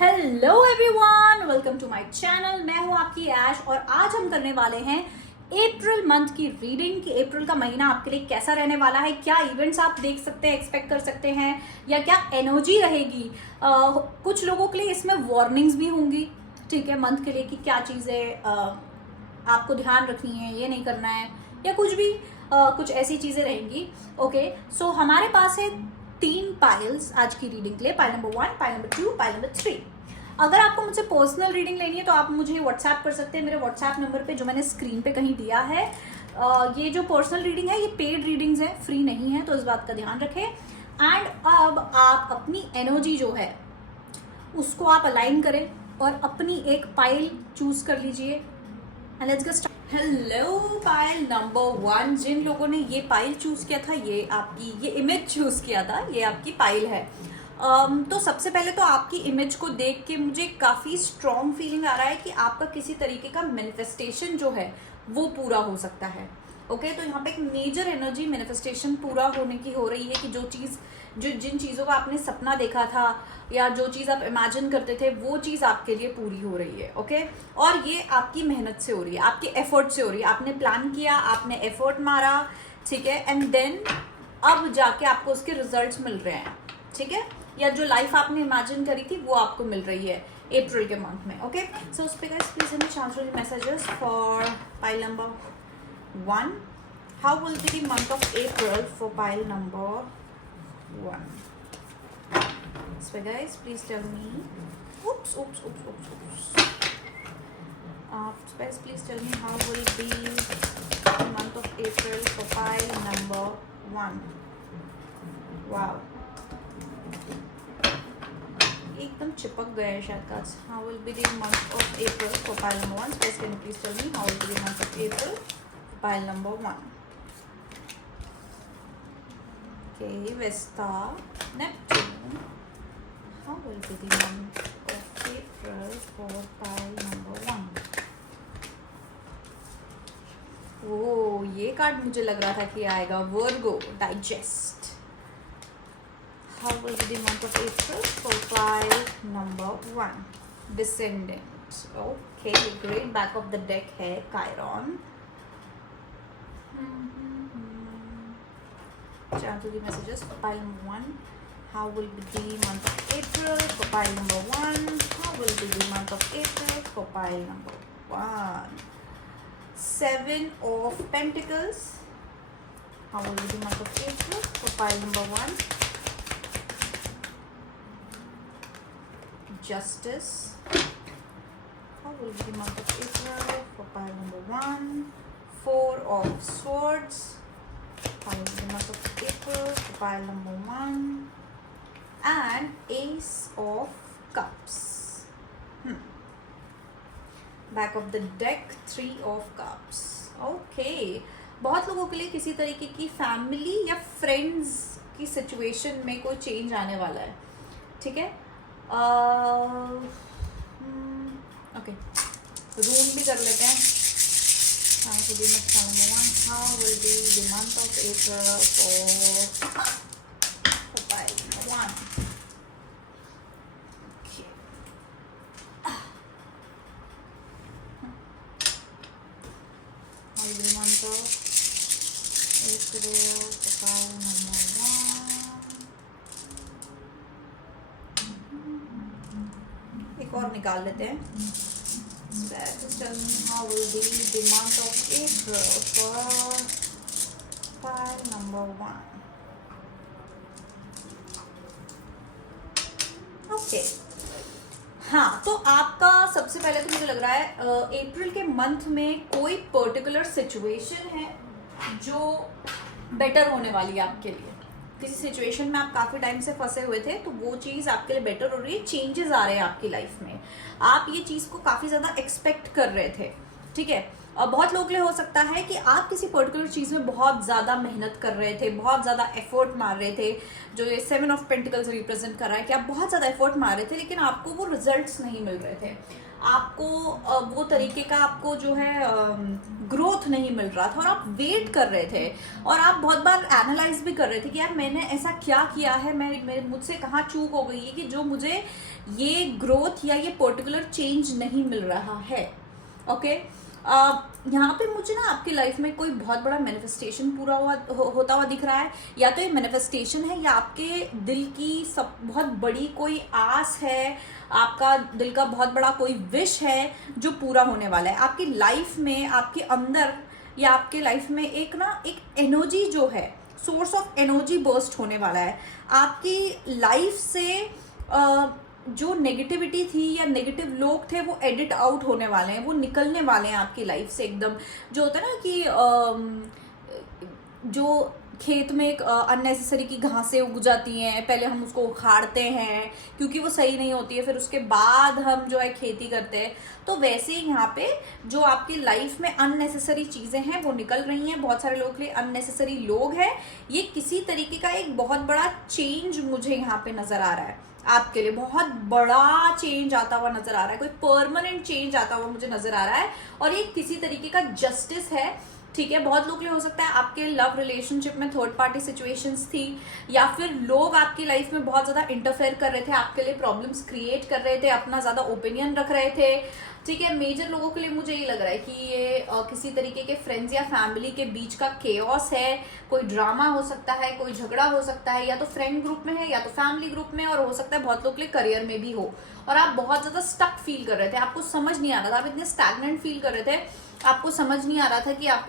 Hello everyone, welcome to my channel. मैं हूं आपकी ऐश और आज हम करने वाले हैं अप्रैल मंथ की रीडिंग कि अप्रैल का महीना आपके लिए कैसा रहने वाला है, क्या इवेंट्स आप देख सकते हैं, एक्सपेक्ट कर सकते हैं या क्या एनर्जी रहेगी। कुछ लोगों के लिए इसमें वार्निंग्स भी होंगी, ठीक है, मंथ के लिए कि क्या चीज़ें आपको ध्यान रखनी है, ये नहीं करना है या कुछ भी कुछ ऐसी चीज़ें रहेंगी। ओके, सो हमारे पास है 3 पाइल्स आज की रीडिंग के लिए। Pile number 1, pile number 2, pile number 3। अगर आपको मुझसे पर्सनल रीडिंग लेनी है तो आप मुझे व्हाट्सएप कर सकते हैं मेरे व्हाट्सएप नंबर पे जो मैंने स्क्रीन पे कहीं दिया है। ये जो पर्सनल रीडिंग है ये पेड रीडिंग्स है, फ्री नहीं है, तो इस बात का ध्यान रखें। एंड अब आप अपनी एनर्जी जो है उसको आप अलाइन करें और अपनी एक पाइल चूज कर लीजिए and let's get start. Hello pile number 1, जिन लोगों ने ये पाइल चूज किया था, ये आपकी ये इमेज चूज किया था, ये आपकी पाइल है। तो सबसे पहले तो आपकी इमेज को देख के मुझे काफी स्ट्रॉन्ग फीलिंग आ रहा है कि आपका किसी तरीके का मैनिफेस्टेशन जो है वो पूरा हो सकता है। ओके, तो यहाँ पे एक मेजर एनर्जी मैनिफेस्टेशन पूरा होने की हो रही है कि जिन चीज़ों का आपने सपना देखा था या जो चीज़ आप इमेजिन करते थे वो चीज़ आपके लिए पूरी हो रही है। ओके, और ये आपकी मेहनत से हो रही है, आपके एफर्ट से हो रही है। आपने प्लान किया, आपने एफर्ट मारा, ठीक है, एंड देन अब जाके आपको उसके रिजल्ट्स मिल रहे हैं, ठीक है, या जो लाइफ आपने इमेजिन करी थी वो आपको मिल रही है अप्रैल के मंथ में। ओके, सो उस पे गाइस प्लीज हमें transfer messages for pile number 1. How will be the month of April for pile number 1? So guys, please tell me. Oops. Guys, please tell me how will be the month of April for pile number 1. Wow. एकदम चिपक गया है शायद काज. How will be the month of April for pile number 1? Guys, can you please tell me how will be the month of April? Pile number 1. Okay, Vesta, Neptune. How will be the month of April for pile number 1? Oh, ये card मुझे लग रहा था कि आएगा. Virgo, Digest. How will be the month of April for pile number 1? Descendant. Okay, great. Back of the deck है Chiron. Chant the messages for pile number 1. How will be the month of April for pile number 1? How will be the month of April for pile number 1? 7 of Pentacles. How will be the month of April for pile number 1? Justice. How will be the month of April for pile number 1? 4 of Swords. How will be the month of April for pile number 1? And Ace of Cups. Back of the deck, 3 of Cups. Okay. बहुत लोगों के लिए किसी तरीके की family या friends की situation में कोई चेंज आने वाला है, ठीक है। ओके, रूम भी कर लेते हैं। How will be month number 1? How will be the month of April for pile number 1? Okay. How will be the month of April for pile number 1? एक और निकाल लेते हैं. Just tell me how will be the month of April for pile number 1. Okay. हाँ, तो आपका सबसे पहले तो मुझे लग रहा है अप्रैल के मंथ में कोई पर्टिकुलर सिचुएशन है जो बेटर होने वाली है आपके लिए। किसी सिचुएशन में आप काफ़ी टाइम से फंसे हुए थे तो वो चीज़ आपके लिए बेटर हो रही है, चेंजेस आ रहे हैं आपकी लाइफ में। आप ये चीज़ को काफ़ी ज़्यादा एक्सपेक्ट कर रहे थे, ठीक है। बहुत लोगों के लिए हो सकता है कि आप किसी पर्टिकुलर चीज़ में बहुत ज़्यादा मेहनत कर रहे थे, बहुत ज़्यादा एफर्ट मार रहे थे, जो ये 7 ऑफ पेंटिकल्स रिप्रेजेंट कर रहा है कि आप बहुत ज़्यादा एफर्ट मार रहे थे लेकिन आपको वो रिजल्ट्स नहीं मिल रहे थे, आपको वो तरीके का आपको जो है ग्रोथ नहीं मिल रहा था और आप वेट कर रहे थे और आप बहुत बार एनालाइज भी कर रहे थे कि यार मैंने ऐसा क्या किया है, मैं मुझसे कहाँ चूक हो गई है कि जो मुझे ये ग्रोथ या ये पर्टिकुलर चेंज नहीं मिल रहा है। ओके, यहाँ पे मुझे ना आपकी लाइफ में कोई बहुत बड़ा मैनिफेस्टेशन पूरा होता हुआ दिख रहा है, या तो ये मैनिफेस्टेशन है या आपके दिल की सब बहुत बड़ी कोई आस है, आपका दिल का बहुत बड़ा कोई विश है जो पूरा होने वाला है आपकी लाइफ में। आपके अंदर या आपके लाइफ में एक एनर्जी जो है, सोर्स ऑफ एनर्जी बर्स्ट होने वाला है। आपकी लाइफ से जो नेगेटिविटी थी या नेगेटिव लोग थे वो एडिट आउट होने वाले हैं, वो निकलने वाले हैं आपकी लाइफ से एकदम। जो होता है ना कि जो खेत में एक अननेसेसरी की घासें उग जाती हैं, पहले हम उसको उखाड़ते हैं क्योंकि वो सही नहीं होती है, फिर उसके बाद हम जो है खेती करते हैं। तो वैसे ही यहाँ पे जो आपकी लाइफ में अननेसेसरी चीज़ें हैं वो निकल रही हैं। बहुत सारे लोगों के लिए अननेसेसरी लोग हैं। ये किसी तरीके का एक बहुत बड़ा चेंज मुझे यहाँ पे नज़र आ रहा है, आपके लिए बहुत बड़ा चेंज आता हुआ नजर आ रहा है, कोई परमानेंट चेंज आता हुआ मुझे नजर आ रहा है। और ये किसी तरीके का जस्टिस है, ठीक है। बहुत लोग के लिए हो सकता है आपके लव रिलेशनशिप में थर्ड पार्टी सिचुएशंस थी, या फिर लोग आपकी लाइफ में बहुत ज्यादा इंटरफेयर कर रहे थे, आपके लिए प्रॉब्लम्स क्रिएट कर रहे थे, अपना ज्यादा ओपिनियन रख रहे थे, ठीक है। मेजर लोगों के लिए मुझे ये लग रहा है कि ये किसी तरीके के फ्रेंड्स या फैमिली के बीच का केओस है, कोई ड्रामा हो सकता है, कोई झगड़ा हो सकता है, या तो फ्रेंड ग्रुप में है या तो फैमिली ग्रुप में, और हो सकता है बहुत लोग के लिए करियर में भी हो। और आप बहुत ज्यादा स्टक फील कर रहे थे, आपको समझ नहीं आ रहा था, आप इतने स्टैग्नेंट फील कर रहे थे, आपको समझ नहीं आ रहा था कि आप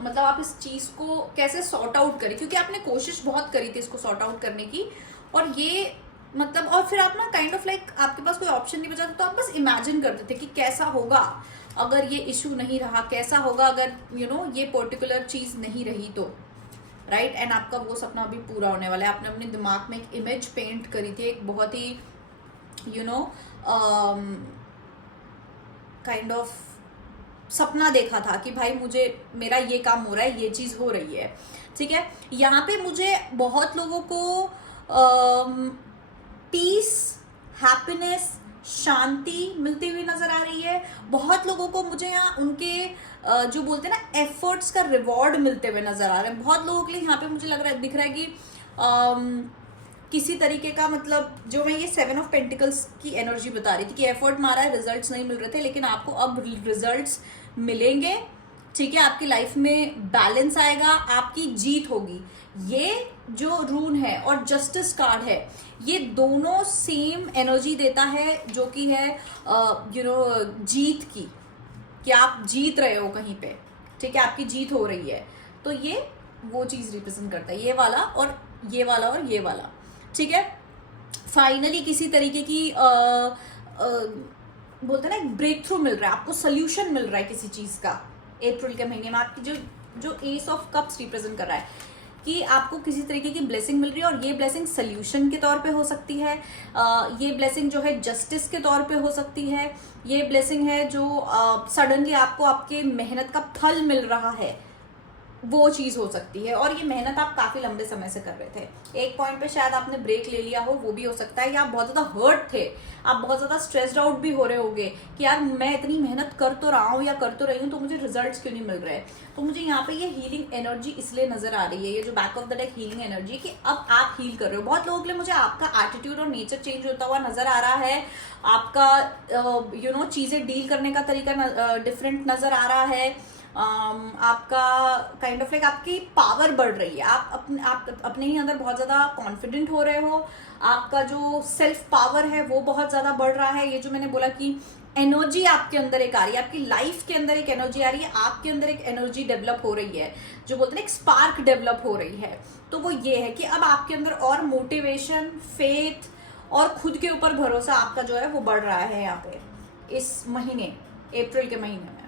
मतलब आप इस चीज को कैसे सॉर्ट आउट करें, क्योंकि आपने कोशिश बहुत करी थी इसको सॉर्ट आउट करने की। और ये मतलब, और फिर आप ना काइंड ऑफ लाइक आपके पास कोई ऑप्शन नहीं बचा था, तो आप बस इमेजिन करते थे कि कैसा होगा अगर ये इशू नहीं रहा, कैसा होगा अगर ये पर्टिकुलर चीज नहीं रही तो, राइट। एंड आपका वो सपना अभी पूरा होने वाला है। आपने अपने दिमाग में एक इमेज पेंट करी थी, एक बहुत ही काइंड ऑफ सपना देखा था कि भाई मुझे मेरा ये काम हो रहा है, ये चीज हो रही है, ठीक है। यहाँ पे मुझे बहुत लोगों को पीस, हैप्पीनेस, शांति मिलती हुई नजर आ रही है। बहुत लोगों को मुझे यहाँ उनके जो बोलते हैं ना एफर्ट्स का रिवॉर्ड मिलते हुए नजर आ रहा है। बहुत लोगों के लिए यहाँ पे मुझे लग रहा है, दिख रहा है कि किसी तरीके का, मतलब जो मैं ये 7 ऑफ पेंटिकल्स की एनर्जी बता रही थी कि एफर्ट मारा है, रिजल्ट्स नहीं मिल रहे थे, लेकिन आपको अब रिजल्ट्स मिलेंगे, ठीक है। आपकी लाइफ में बैलेंस आएगा, आपकी जीत होगी। ये जो रून है और जस्टिस कार्ड है, ये दोनों सेम एनर्जी देता है, जो कि है जीत की, कि आप जीत रहे हो कहीं पे, ठीक है, आपकी जीत हो रही है। तो ये वो चीज रिप्रेजेंट करता है, ये वाला और ये वाला और ये वाला, ठीक है। फाइनली किसी तरीके की बोलते हैं ना एक ब्रेक थ्रू मिल रहा है, आपको सोल्यूशन मिल रहा है किसी चीज का। अप्रैल के महीने में आपकी जो एस ऑफ कप्स रिप्रेजेंट कर रहा है कि आपको किसी तरीके की ब्लेसिंग मिल रही है, और ये ब्लेसिंग सोल्यूशन के तौर पे हो सकती है, ये ब्लेसिंग जो है जस्टिस के तौर पे हो सकती है, ये ब्लेसिंग है जो सडनली आपको आपके मेहनत का फल मिल रहा है, वो चीज हो सकती है। और ये मेहनत आप काफी लंबे समय से कर रहे थे, एक पॉइंट पे शायद आपने ब्रेक ले लिया हो, वो भी हो सकता है, या आप बहुत ज्यादा हर्ट थे, आप बहुत ज्यादा स्ट्रेस्ड आउट भी हो रहे होगे कि यार मैं इतनी मेहनत कर तो रहा हूँ या कर तो रही हूँ, तो मुझे रिजल्ट्स क्यों नहीं मिल रहे। तो मुझे यहाँ पे ये हीलिंग एनर्जी इसलिए नजर आ रही है, ये जो back of the deck healing energy, कि अब आप हील कर रहे हो। बहुत लोगों के लिए मुझे आपका एटीट्यूड और नेचर चेंज होता हुआ नजर आ रहा है, आपका चीजें डील करने का तरीका डिफरेंट नजर आ रहा है, आपका काइंड ऑफ लाइक आपकी पावर बढ़ रही है, आप अपने ही अंदर बहुत ज्यादा कॉन्फिडेंट हो रहे हो, आपका जो सेल्फ पावर है वो बहुत ज्यादा बढ़ रहा है। ये जो मैंने बोला कि एनर्जी आपके अंदर एक आ रही है, आपकी लाइफ के अंदर एक एनर्जी आ रही है, आपके अंदर एक एनर्जी डेवलप हो रही है, जो बोलते हैं एक स्पार्क डेवलप हो रही है। तो वो ये है कि अब आपके अंदर और मोटिवेशन, फेथ और खुद के ऊपर भरोसा आपका जो है वो बढ़ रहा है यहाँ पे इस महीने, अप्रैल के महीने में।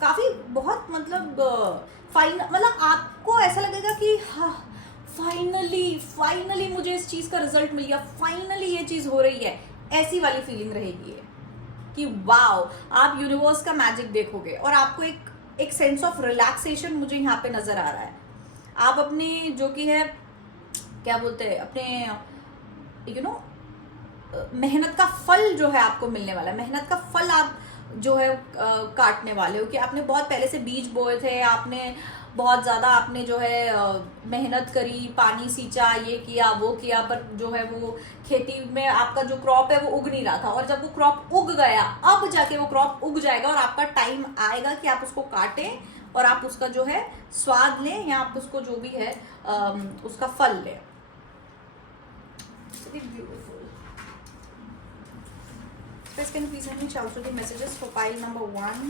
काफी बहुत मतलब मतलब आपको ऐसा लगेगा कि हाँ फाइनली मुझे इस चीज का रिजल्ट मिल गया, फाइनली ये चीज हो रही है, ऐसी वाली फीलिंग रहेगी ये कि वाओ, आप यूनिवर्स का मैजिक देखोगे और आपको एक सेंस ऑफ रिलैक्सेशन मुझे यहाँ पे नजर आ रहा है। आप अपनी जो कि है क्या बोलते हैं, अपने मेहनत का फल जो है आपको मिलने वाला है, मेहनत का फल आप जो है काटने वाले हो, कि आपने बहुत पहले से बीज बोए थे, आपने बहुत ज़्यादा आपने जो है मेहनत करी, पानी सींचा, ये किया वो किया, पर जो है वो खेती में आपका जो क्रॉप है वो उग नहीं रहा था, और जब वो क्रॉप उग गया अब जाके वो क्रॉप उग जाएगा और आपका टाइम आएगा कि आप उसको काटें और आप उसका जो है स्वाद लें, या आप उसको जो भी है उसका फल लें। Beautiful. Guys, can you please help me also the messages for pile number 1?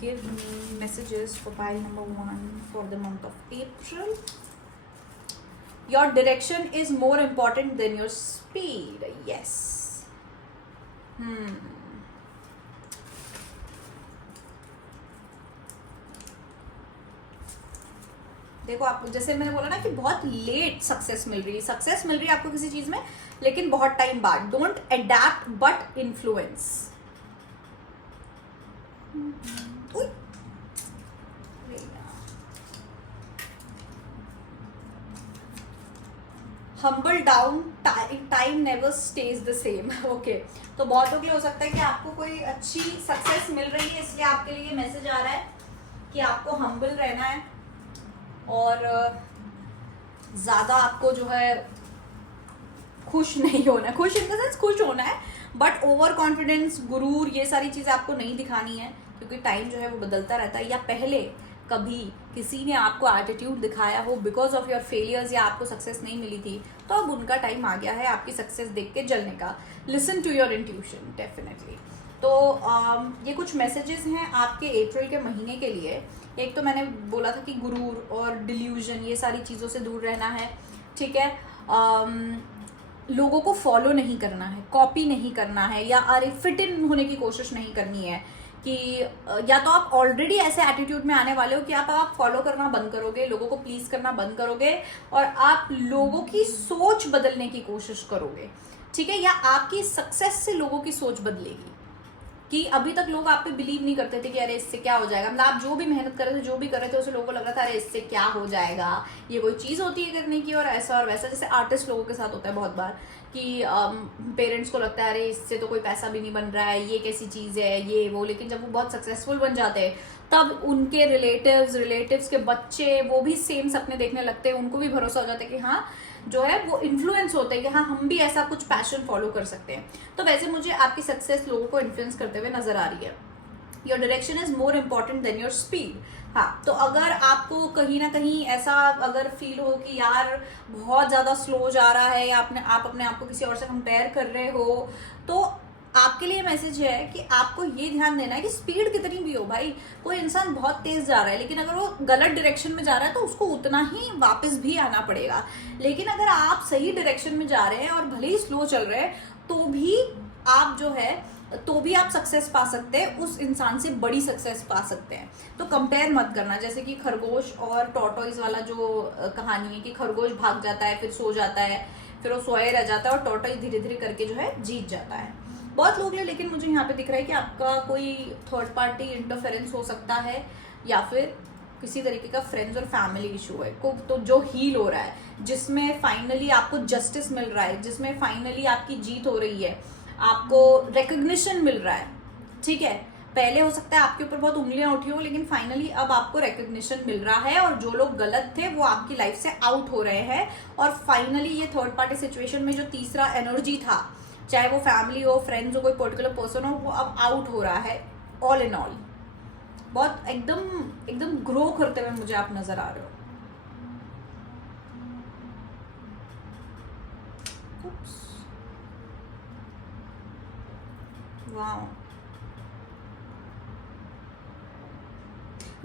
Give me messages for pile number 1 for the month of April. Your direction is more important than your speed. Yes. देखो, आप जैसे मैंने बोला ना कि बहुत late success मिल रही है आपको किसी चीज में, लेकिन बहुत टाइम बाद। Don't adapt but influence. Humble down, time never stage the same. Okay, तो बहुतों के लिए हो सकता है कि आपको कोई अच्छी सक्सेस मिल रही है, इसलिए आपके लिए मैसेज आ रहा है कि आपको हम्बल रहना है और ज़्यादा आपको जो है खुश नहीं होना है। खुश इन द सेंस खुश होना है, बट ओवर कॉन्फिडेंस, गुरूर, ये सारी चीज़ें आपको नहीं दिखानी है, क्योंकि टाइम जो है वो बदलता रहता है। या पहले कभी किसी ने आपको एटीट्यूड दिखाया हो बिकॉज ऑफ योर फेलियर्स, या आपको सक्सेस नहीं मिली थी, तो अब उनका टाइम आ गया है आपकी सक्सेस देख के जलने का। Listen to your intuition definitely. तो ये कुछ मैसेजेस हैं आपके अप्रैल के महीने के लिए। एक तो मैंने बोला था कि गुरूर और डिल्यूजन, ये सारी चीज़ों से दूर रहना है, ठीक है। लोगों को फॉलो नहीं करना है, कॉपी नहीं करना है, या अरे फिट इन होने की कोशिश नहीं करनी है कि या तो आप ऑलरेडी ऐसे एटीट्यूड में आने वाले हो कि आप फॉलो करना बंद करोगे, लोगों को प्लीज करना बंद करोगे और आप लोगों की सोच बदलने की कोशिश करोगे, ठीक है। या आपकी सक्सेस से लोगों की सोच बदलेगी कि अभी तक लोग आप पे बिलीव नहीं करते थे कि अरे इससे क्या हो जाएगा, मतलब आप जो भी मेहनत कर रहे थे, जो भी कर रहे थे, उसे लोगों को लग रहा था अरे इससे क्या हो जाएगा, ये कोई चीज़ होती है करने की, और ऐसा और वैसा। जैसे आर्टिस्ट लोगों के साथ होता है बहुत बार कि पेरेंट्स को लगता है अरे इससे तो कोई पैसा भी नहीं बन रहा है, ये कैसी चीज़ है, ये वो। लेकिन जब वो बहुत सक्सेसफुल बन जाते हैं तब उनके रिलेटिव्स के बच्चे वो भी सेम सपने देखने लगते हैं, उनको भी भरोसा हो जाता है कि हाँ जो है वो इन्फ्लुएंस होते हैं कि हाँ हम भी ऐसा कुछ पैशन फॉलो कर सकते हैं। तो वैसे मुझे आपकी सक्सेस लोगों को इन्फ्लुएंस करते हुए नजर आ रही है। Your direction is more important than your speed. हाँ, तो अगर आपको कहीं ना कहीं ऐसा अगर फील हो कि यार बहुत ज़्यादा स्लो जा रहा है, या आप अपने आप को किसी और से कंपेयर कर रहे हो, तो आपके लिए मैसेज है कि आपको ये ध्यान देना है कि स्पीड कितनी भी हो भाई, कोई इंसान बहुत तेज जा रहा है लेकिन अगर वो गलत डायरेक्शन में जा रहा है तो उसको उतना ही वापस भी आना पड़ेगा। लेकिन अगर आप सही डायरेक्शन में जा रहे हैं और भले ही स्लो चल रहे हैं तो भी आप जो है आप सक्सेस पा सकते हैं, उस इंसान से बड़ी सक्सेस पा सकते हैं। तो कंपेयर मत करना, जैसे कि खरगोश और टॉर्टोइज वाला जो कहानी है कि खरगोश भाग जाता है, फिर सो जाता है, फिर वो सोए रह जाता है और टॉर्टोइज धीरे धीरे करके जो है जीत जाता है। बहुत लोग हैं, लेकिन मुझे यहाँ पे दिख रहा है कि आपका कोई थर्ड पार्टी इंटरफेरेंस हो सकता है, या फिर किसी तरीके का फ्रेंड्स और फैमिली इशू है को तो जो हील हो रहा है, जिसमें फाइनली आपको जस्टिस मिल रहा है, जिसमें फाइनली आपकी जीत हो रही है, आपको रिकग्निशन मिल रहा है, ठीक है। पहले हो सकता है आपके ऊपर बहुत उंगलियां उठी हो, लेकिन फाइनली अब आपको रिकग्निशन मिल रहा है और जो लोग गलत थे वो आपकी लाइफ से आउट हो रहे हैं। और फाइनली ये थर्ड पार्टी सिचुएशन में जो तीसरा एनर्जी था, चाहे वो फैमिली हो, फ्रेंड्स हो, कोई पर्टिकुलर पर्सन हो, वो अब आउट हो रहा है। ऑल इन ऑल बहुत एकदम ग्रो करते हुए मुझे आप नजर आ रहे हो। वाओ,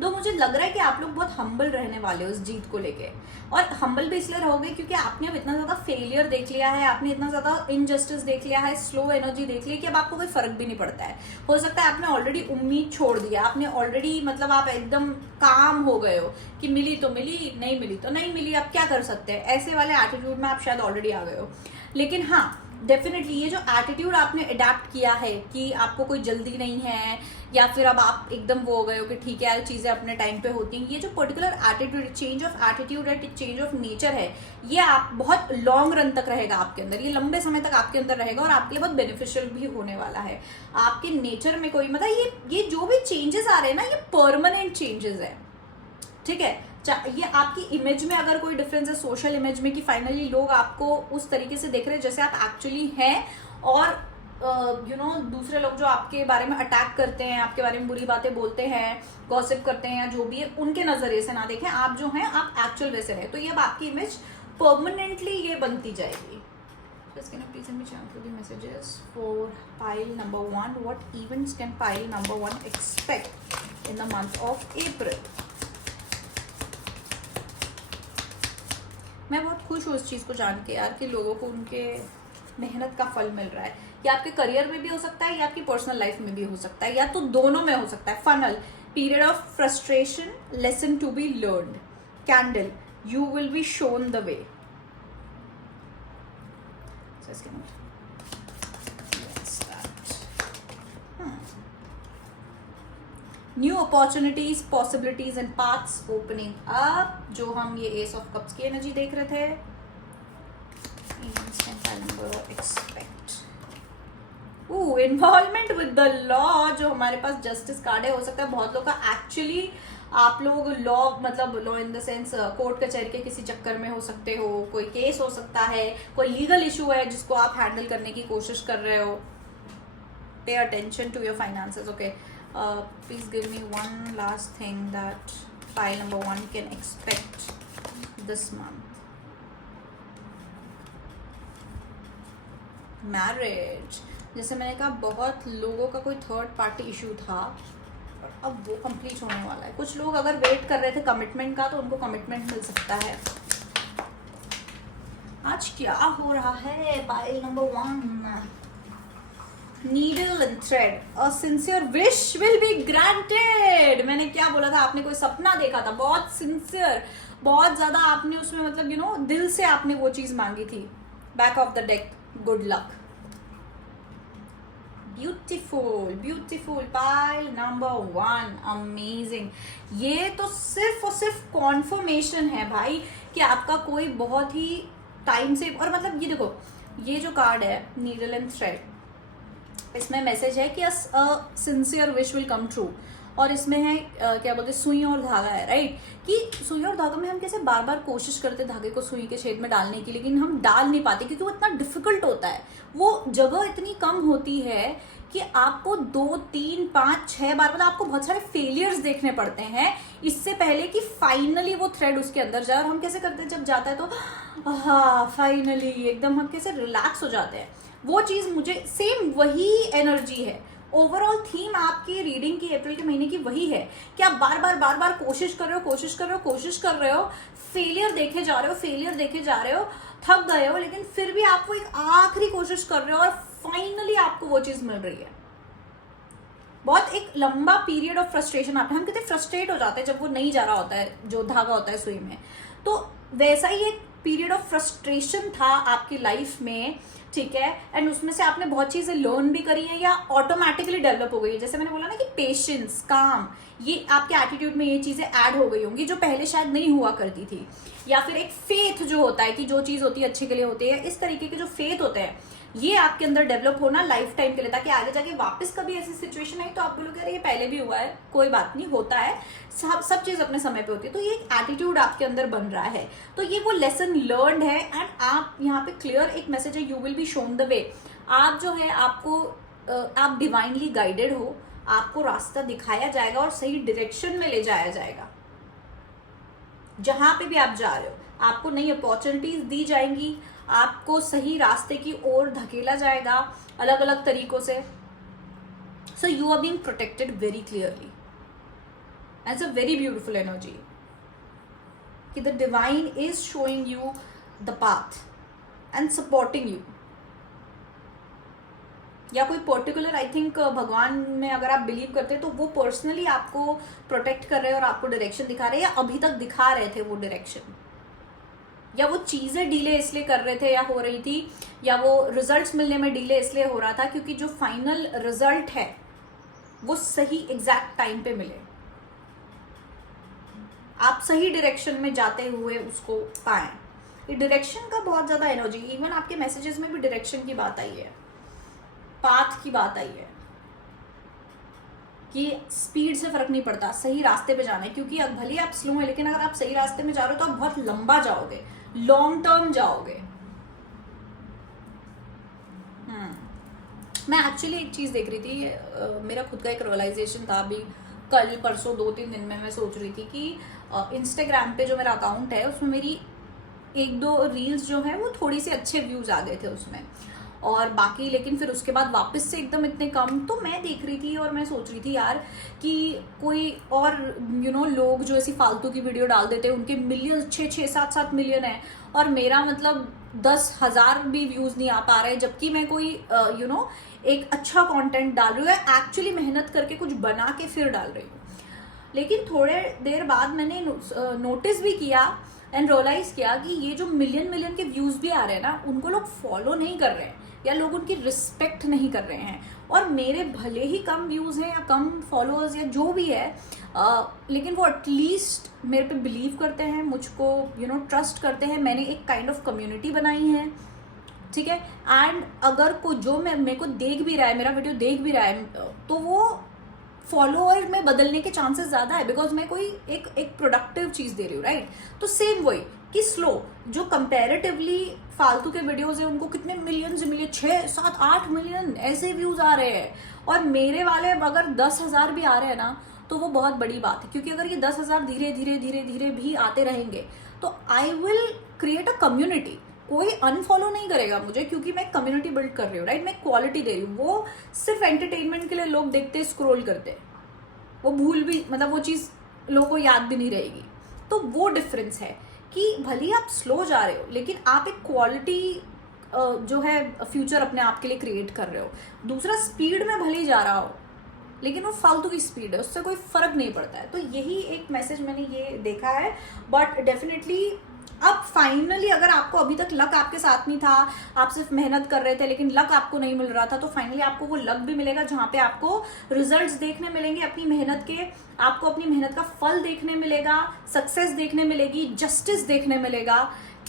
तो मुझे लग रहा है कि आप लोग बहुत हम्बल रहने वाले हो इस जीत को लेके। और हम्बल भी इसलिए रहोगे क्योंकि आपने अब इतना ज़्यादा फेलियर देख लिया है, आपने इतना ज़्यादा इनजस्टिस देख लिया है, स्लो एनर्जी देख ली कि अब आपको कोई फर्क भी नहीं पड़ता है। हो सकता है आपने ऑलरेडी उम्मीद छोड़ दिया, आपने ऑलरेडी मतलब आप एकदम काम हो गए हो कि मिली तो मिली, नहीं मिली तो नहीं मिली, अब क्या कर सकते हैं, ऐसे वाले एटीट्यूड में आप शायद ऑलरेडी आ गए हो। लेकिन हाँ, डेफिनेटली ये जो एटीट्यूड आपने अडेप्ट किया है कि आपको कोई जल्दी नहीं है, या फिर अब आप एकदम वो हो गए हो कि ठीक है यार चीज़ें अपने टाइम पे होती हैं, ये जो particular attitude, change of attitude है, चेंज ऑफ नेचर है, ये आप बहुत लॉन्ग रन तक रहेगा आपके अंदर, ये लंबे समय तक आपके अंदर रहेगा और आपके लिए बहुत बेनिफिशियल भी होने वाला है। आपके नेचर में कोई मतलब ये जो भी चेंजेस आ रहे हैं ना, ये परमानेंट चेंजेस है, ठीक है। ये आपकी इमेज में अगर कोई डिफरेंस है, सोशल इमेज में, कि फाइनली लोग आपको उस तरीके से देख रहे हैं जैसे आप एक्चुअली हैं, और दूसरे लोग जो आपके बारे में अटैक करते हैं, आपके बारे में बुरी बातें बोलते हैं, गॉसिप करते हैं या जो भी है, उनके नजरिए से ना देखें, आप जो हैं आप एक्चुअल वैसे रहे। तो ये अब आपकी इमेज परमानेंटली ये बनती जाएगी। Just can you please send me channel the messages for pile number 1? What events can pile number 1 expect in the month of April? मैं बहुत खुश हूँ इस चीज़ को जान के यार, कि लोगों को उनके मेहनत का फल मिल रहा है। ये आपके करियर में भी हो सकता है, या आपकी पर्सनल लाइफ में भी हो सकता है, या तो दोनों में हो सकता है। Funnel, period of frustration, lesson to be learned, candle, you will be shown the way. New opportunities, possibilities and paths opening up, जो हम ये एस ऑफ कप्स की एनर्जी देख रहे थे। इन्वॉल्वमेंट विद द लॉ, जो हमारे पास जस्टिस कार्ड है, हो सकता है बहुत लोग का एक्चुअली आप लोग लॉ, मतलब law in the sense court कचहरी के किसी चक्कर में हो सकते हो, कोई केस हो सकता है, कोई लीगल इशू है जिसको आप हैंडल करने की कोशिश कर रहे हो। Pay attention to your finances. Okay, please give me one last thing that file number 1 can expect this month. Marriage, जैसे मैंने कहा बहुत लोगों का कोई थर्ड पार्टी इशू था, और अब वो कंप्लीट होने वाला है। कुछ लोग अगर वेट कर रहे थे कमिटमेंट का, तो उनको कमिटमेंट मिल सकता है। आज क्या हो रहा है? Pile number 1, needle and thread, a sincere wish will be granted. मैंने क्या बोला था? आपने कोई सपना देखा था, बहुत सिंसियर, बहुत ज्यादा आपने उसमें मतलब दिल से आपने वो चीज मांगी थी। Back of the deck, good luck. Beautiful beautiful, pile number 1, amazing. ये तो सिर्फ और सिर्फ कॉन्फर्मेशन है भाई कि आपका कोई बहुत ही टाइम से, और मतलब ये देखो, ये जो कार्ड है नीडल एंड थ्रेड, इसमें मैसेज है कि अ sincere wish will come true, और इसमें है क्या बोलते हैं, सुई और धागा है, राइट? कि सुई और धागा में हम कैसे बार बार कोशिश करते धागे को सुई के छेद में डालने की, लेकिन हम डाल नहीं पाते क्योंकि वो इतना डिफिकल्ट होता है, वो जगह इतनी कम होती है कि आपको 2, 3, 5, 6 बार, मतलब आपको बहुत सारे फेलियर्स देखने पड़ते हैं इससे पहले कि फाइनली वो थ्रेड उसके अंदर जाए। और हम कैसे करते हैं, जब जाता है तो हाँ फाइनली एकदम हम कैसे रिलैक्स हो जाते हैं। वो चीज मुझे सेम वही एनर्जी है। ओवरऑल थीम आपकी रीडिंग की अप्रैल के महीने की वही है कि आप बार बार कोशिश कर रहे हो, फेलियर देखे जा रहे हो, थक गए हो, लेकिन फिर भी आपको एक आखिरी कोशिश कर रहे हो और फाइनली आपको वो चीज मिल रही है। बहुत एक लंबा पीरियड ऑफ फ्रस्ट्रेशन आता है, हम कितने फ्रस्ट्रेट हो जाते हैं जब वो नहीं जा रहा होता है जो धागा होता है सुई में। तो वैसा ही एक पीरियड ऑफ फ्रस्ट्रेशन था आपकी लाइफ में, ठीक है, एंड उसमें से आपने बहुत चीजें लर्न भी करी है या ऑटोमेटिकली डेवलप हो गई है। जैसे मैंने बोला ना कि पेशेंस, काम, ये आपके एटीट्यूड में ये चीजें ऐड हो गई होंगी जो पहले शायद नहीं हुआ करती थी। या फिर एक फेथ जो होता है कि जो चीज होती है अच्छे के लिए होती है, इस तरीके के जो फेथ होते हैं ये आपके अंदर डेवलप होना लाइफ टाइम के लिए, ताकि आगे जाके वापस कभी ऐसी सिचुएशन आई तो आप बोलोगे अरे ये पहले भी हुआ है, कोई बात नहीं, होता है, सब चीज अपने समय पे होती है। तो ये एक एटीट्यूड आपके अंदर बन रहा है, तो ये वो लेसन लर्नड है। एंड आप यहाँ पे क्लियर एक मैसेज है, you will be shown the वे। आप जो है आपको आप डिवाइनली गाइडेड हो, आपको रास्ता दिखाया जाएगा और सही डायरेक्शन में ले जाया जाएगा। जहां पे भी आप जा रहे हो आपको नई अपॉर्चुनिटीज दी जाएंगी, आपको सही रास्ते की ओर धकेला जाएगा अलग अलग तरीकों से। So you are being protected very clearly. And a very beautiful energy कि the divine is showing you the path and supporting you. या कोई पर्टिकुलर, आई थिंक भगवान में अगर आप बिलीव करते हैं तो वो पर्सनली आपको प्रोटेक्ट कर रहे हैं और आपको डायरेक्शन दिखा रहे हैं, या अभी तक दिखा रहे थे वो डायरेक्शन, या वो चीजें डिले इसलिए कर रहे थे या हो रही थी, या वो रिजल्ट्स मिलने में डिले इसलिए हो रहा था क्योंकि जो फाइनल रिजल्ट है वो सही एग्जैक्ट टाइम पे मिले, आप सही डायरेक्शन में जाते हुए उसको पाएं। ये डायरेक्शन का बहुत ज्यादा एनर्जी, इवन आपके मैसेजेस में भी डायरेक्शन की बात आई है, पाथ की बात आई है कि स्पीड से फ़र्क नहीं पड़ता, सही रास्ते पे जाना है। क्योंकि अब भले आप स्लो हैं, लेकिन अगर आप सही रास्ते में जा रहे हो तो आप बहुत लंबा जाओगे, लॉन्ग टर्म जाओगे। मैं एक्चुअली एक चीज़ देख रही थी, मेरा खुद का एक रियलाइजेशन था अभी कल परसों 2-3 दिन में। मैं सोच रही थी कि इंस्टाग्राम पे जो मेरा अकाउंट है उसमें मेरी 1-2 रील्स जो है वो थोड़ी सी अच्छे व्यूज़ आ गए थे उसमें, और बाकी लेकिन फिर उसके बाद वापस से एकदम इतने कम। तो मैं देख रही थी और मैं सोच रही थी यार कि कोई और लोग जो ऐसी फालतू की वीडियो डाल देते हैं उनके मिलियन 6-7 मिलियन है, और मेरा मतलब 10,000 भी व्यूज़ नहीं आ पा रहे, जबकि मैं कोई एक अच्छा कंटेंट डाल रही हूँ, एक्चुअली मेहनत करके कुछ बना के फिर डाल रही हूँ। लेकिन थोड़े देर बाद मैंने नोटिस भी किया एंड रियलाइज किया कि ये जो मिलियन के व्यूज़ भी आ रहे हैं ना, उनको लोग फॉलो नहीं कर रहे हैं या लोग उनकी रिस्पेक्ट नहीं कर रहे हैं। और मेरे भले ही कम व्यूज़ हैं या कम फॉलोअर्स या जो भी है, लेकिन वो एटलीस्ट मेरे पे बिलीव करते हैं, मुझको ट्रस्ट करते हैं। मैंने एक काइंड ऑफ कम्युनिटी बनाई है, ठीक है। एंड अगर कोई जो मेरे को देख भी रहा है, मेरा वीडियो देख भी रहा है, तो वो फॉलोअर में बदलने के चांसेस ज़्यादा है, बिकॉज मैं कोई एक प्रोडक्टिव चीज़ दे रही हूँ, राइट। तो सेम वही कि स्लो जो कंपैरेटिवली फालतू के वीडियोस हैं उनको कितने मिलियन 6-7-8 मिलियन ऐसे व्यूज़ आ रहे हैं, और मेरे वाले अगर 10,000 भी आ रहे हैं ना तो वो बहुत बड़ी बात है। क्योंकि अगर ये 10,000 धीरे धीरे भी आते रहेंगे तो I will create a community. कोई अनफॉलो नहीं करेगा मुझे, क्योंकि मैं कम्युनिटी बिल्ड कर रही हूँ, राइट। मैं क्वालिटी दे रही हूँ। वो सिर्फ एंटरटेनमेंट के लिए लोग देखते स्क्रोल करते, वो भूल भी मतलब वो चीज़ लोगों को याद भी नहीं रहेगी। तो वो डिफरेंस है कि भले आप स्लो जा रहे हो लेकिन आप एक क्वालिटी जो है फ्यूचर अपने आप के लिए क्रिएट कर रहे हो। दूसरा स्पीड में भले ही जा रहा हो लेकिन वो फालतू की स्पीड है, उससे कोई फर्क नहीं पड़ता है। तो यही एक मैसेज मैंने ये देखा है। बट डेफिनेटली अब फाइनली अगर आपको अभी तक लक आपके साथ नहीं था, आप सिर्फ मेहनत कर रहे थे लेकिन लक आपको नहीं मिल रहा था, तो फाइनली आपको वो लक भी मिलेगा जहाँ पे आपको रिजल्ट्स देखने मिलेंगे अपनी मेहनत के, आपको अपनी मेहनत का फल देखने मिलेगा, सक्सेस देखने मिलेगी, जस्टिस देखने मिलेगा,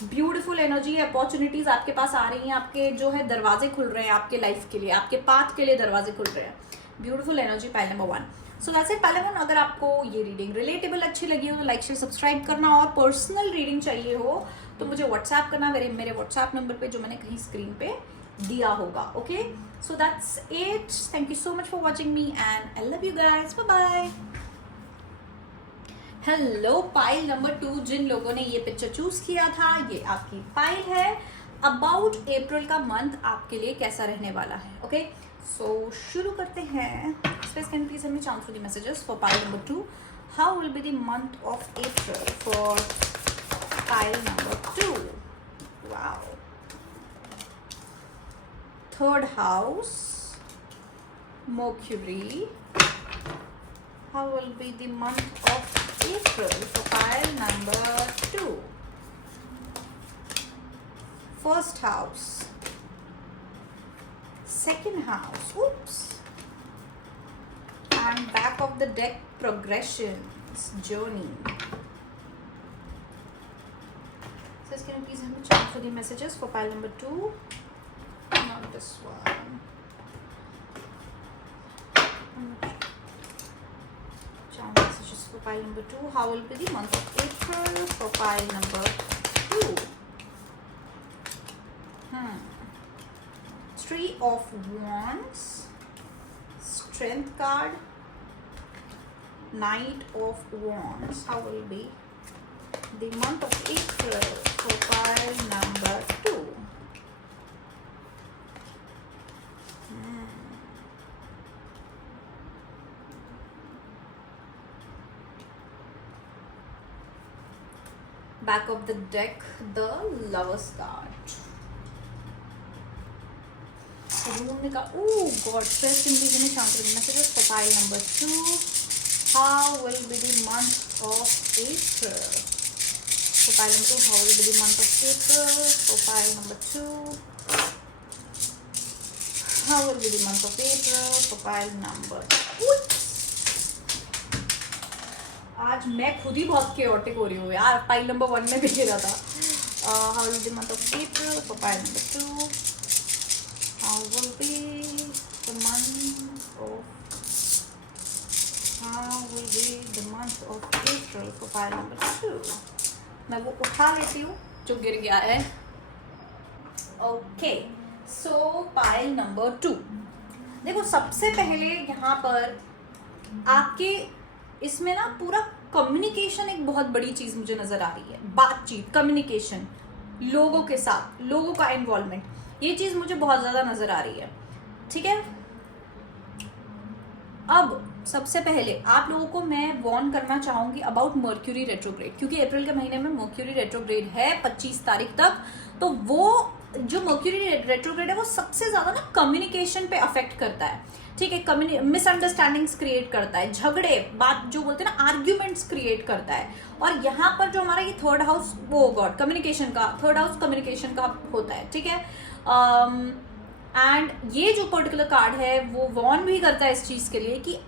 ब्यूटीफुल एनर्जी, अपॉर्चुनिटीज आपके पास आ रही हैं, आपके जो है दरवाजे खुल रहे हैं आपके लाइफ के लिए, आपके पाथ के लिए दरवाजे खुल रहे हैं। Beautiful energy, pile number 1। So that's it. पहले वन, अगर आपको ये रीडिंग रिलेटेबल अच्छी लगी हो तो लाइक शेयर सब्सक्राइब करना, और पर्सनल रीडिंग चाहिए हो तो मुझे व्हाट्सएप करना मेरे व्हाट्सएप नंबर पे जो मैंने कहीं स्क्रीन पे दिया होगा। Okay, so that's it. Thank you so much for watching me and I love you guys. Bye bye. Hello pile number 2, जिन लोगों ने ये पिक्चर चूज किया था, ये आपकी पाइल है। अबाउट अप्रैल का मंथ आपके लिए कैसा रहने वाला है। ओके, सो शुरू करते हैं। Please can you please send me chance for the messages for pile number 2. How will be the month of April for pile number 2? Wow. Third house, Mercury. How will be the month of April for pile number 2? First house, second house, oops, and back of the deck, progressions, journey. So can you please help me check for the messages for pile number 2? Not this one. Check messages for pile number 2. How will be the month of April for pile number 2? Three of Wands, Strength card, Knight of Wands. How will be the month of April for pile number 2? Back of the deck, the Lover's card. Oh God, first individual chanting messages for pile number 2. How will be the month of April for pile number 2? How will be the month of April for pile number 2? How will be the month of April for pile number 2? आज मैं खुद ही बहुत chaotic हो रही हूँ यार, pile number 1 में भी गिरा था। How will be the month of April for pile number 2? How will be the month of will be the month of April for pile number 2. मैं वो उठा लेती हूँ जो गिर गया है. ओके, सो पाइल नंबर 2. देखो सबसे पहले यहाँ पर आपके इसमें ना पूरा कम्युनिकेशन एक बहुत बड़ी चीज मुझे नजर आ रही है. बातचीत, कम्युनिकेशन, लोगों के साथ, लोगों का इन्वॉल्वमेंट, ये चीज मुझे बहुत ज्यादा नजर आ रही है. ठीक है, अब सबसे पहले आप लोगों को मैं वार्न करना चाहूंगी अबाउट मर्क्यूरी रेट्रोग्रेड, क्योंकि अप्रैल के महीने में मर्क्यूरी रेट्रोग्रेड है 25 तारीख तक. तो वो जो मर्क्यूरी रेट्रोग्रेड है वो सबसे ज्यादा ना कम्युनिकेशन पे अफेक्ट करता है. ठीक है, मिसअंडरस्टैंडिंग्स क्रिएट करता है, झगड़े, बात जो बोलते हैं ना आर्ग्यूमेंट्स क्रिएट करता है. और यहाँ पर जो हमारा ये थर्ड हाउस, वो गॉड कम्युनिकेशन का, थर्ड हाउस कम्युनिकेशन का होता है. ठीक है, एंड ये जो पर्टिकुलर कार्ड है वो वॉर्न भी करता है इस चीज के लिए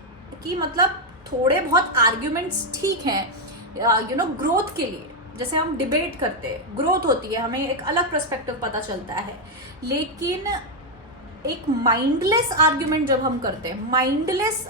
कि मतलब थोड़े बहुत आर्ग्यूमेंट्स ठीक हैं यू नो ग्रोथ के लिए. जैसे हम डिबेट करते हैं, ग्रोथ होती है, हमें एक अलग पर्सपेक्टिव पता चलता है. लेकिन एक माइंडलेस आर्ग्यूमेंट जब हम करते हैं, माइंडलेस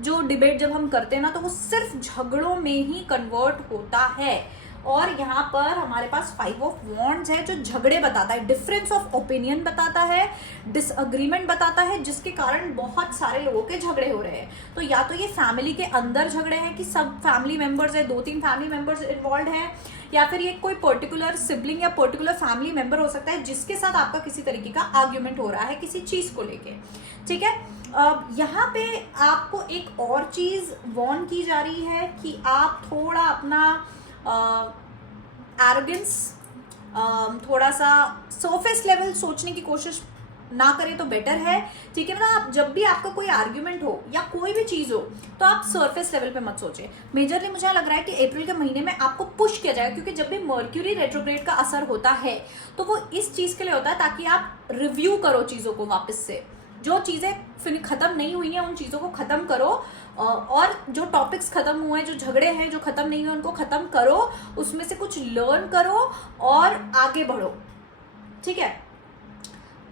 जो डिबेट जब हम करते हैं ना, तो वो सिर्फ झगड़ों में ही कन्वर्ट होता है. और यहाँ पर हमारे पास 5 ऑफ वॉन्ड्स है जो झगड़े बताता है, डिफरेंस ऑफ ओपिनियन बताता है, डिसअग्रीमेंट बताता है, जिसके कारण बहुत सारे लोगों के झगड़े हो रहे हैं. तो या तो ये फैमिली के अंदर झगड़े हैं कि सब फैमिली मेंबर्स है, 2-3 फैमिली मेंबर्स इन्वॉल्व है, या फिर ये कोई पर्टिकुलर सिबलिंग या पर्टिकुलर फैमिली मेंबर हो सकता है जिसके साथ आपका किसी तरीके का आर्ग्यूमेंट हो रहा है किसी चीज को लेके. ठीक है, यहाँ पे आपको एक और चीज वॉर्न की जा रही है कि आप थोड़ा अपना एरोगेंस, थोड़ा सा सरफेस लेवल सोचने की कोशिश ना करें तो बेटर है. ठीक है ना, आप जब भी आपका कोई आर्ग्यूमेंट हो या कोई भी चीज हो तो आप सरफेस लेवल पे मत सोचें. मेजरली मुझे लग रहा है कि अप्रैल के महीने में आपको पुश किया जाएगा, क्योंकि जब भी मर्क्यूरी रेट्रोग्रेड का असर होता है तो वो इस चीज के लिए होता है ताकि आप रिव्यू करो चीजों को वापस से. जो चीजें फिर खत्म नहीं हुई हैं उन चीजों को खत्म करो, और जो टॉपिक्स खत्म हुए हैं, जो झगड़े हैं जो खत्म नहीं हुए उनको खत्म करो, उसमें से कुछ लर्न करो और आगे बढ़ो. ठीक है,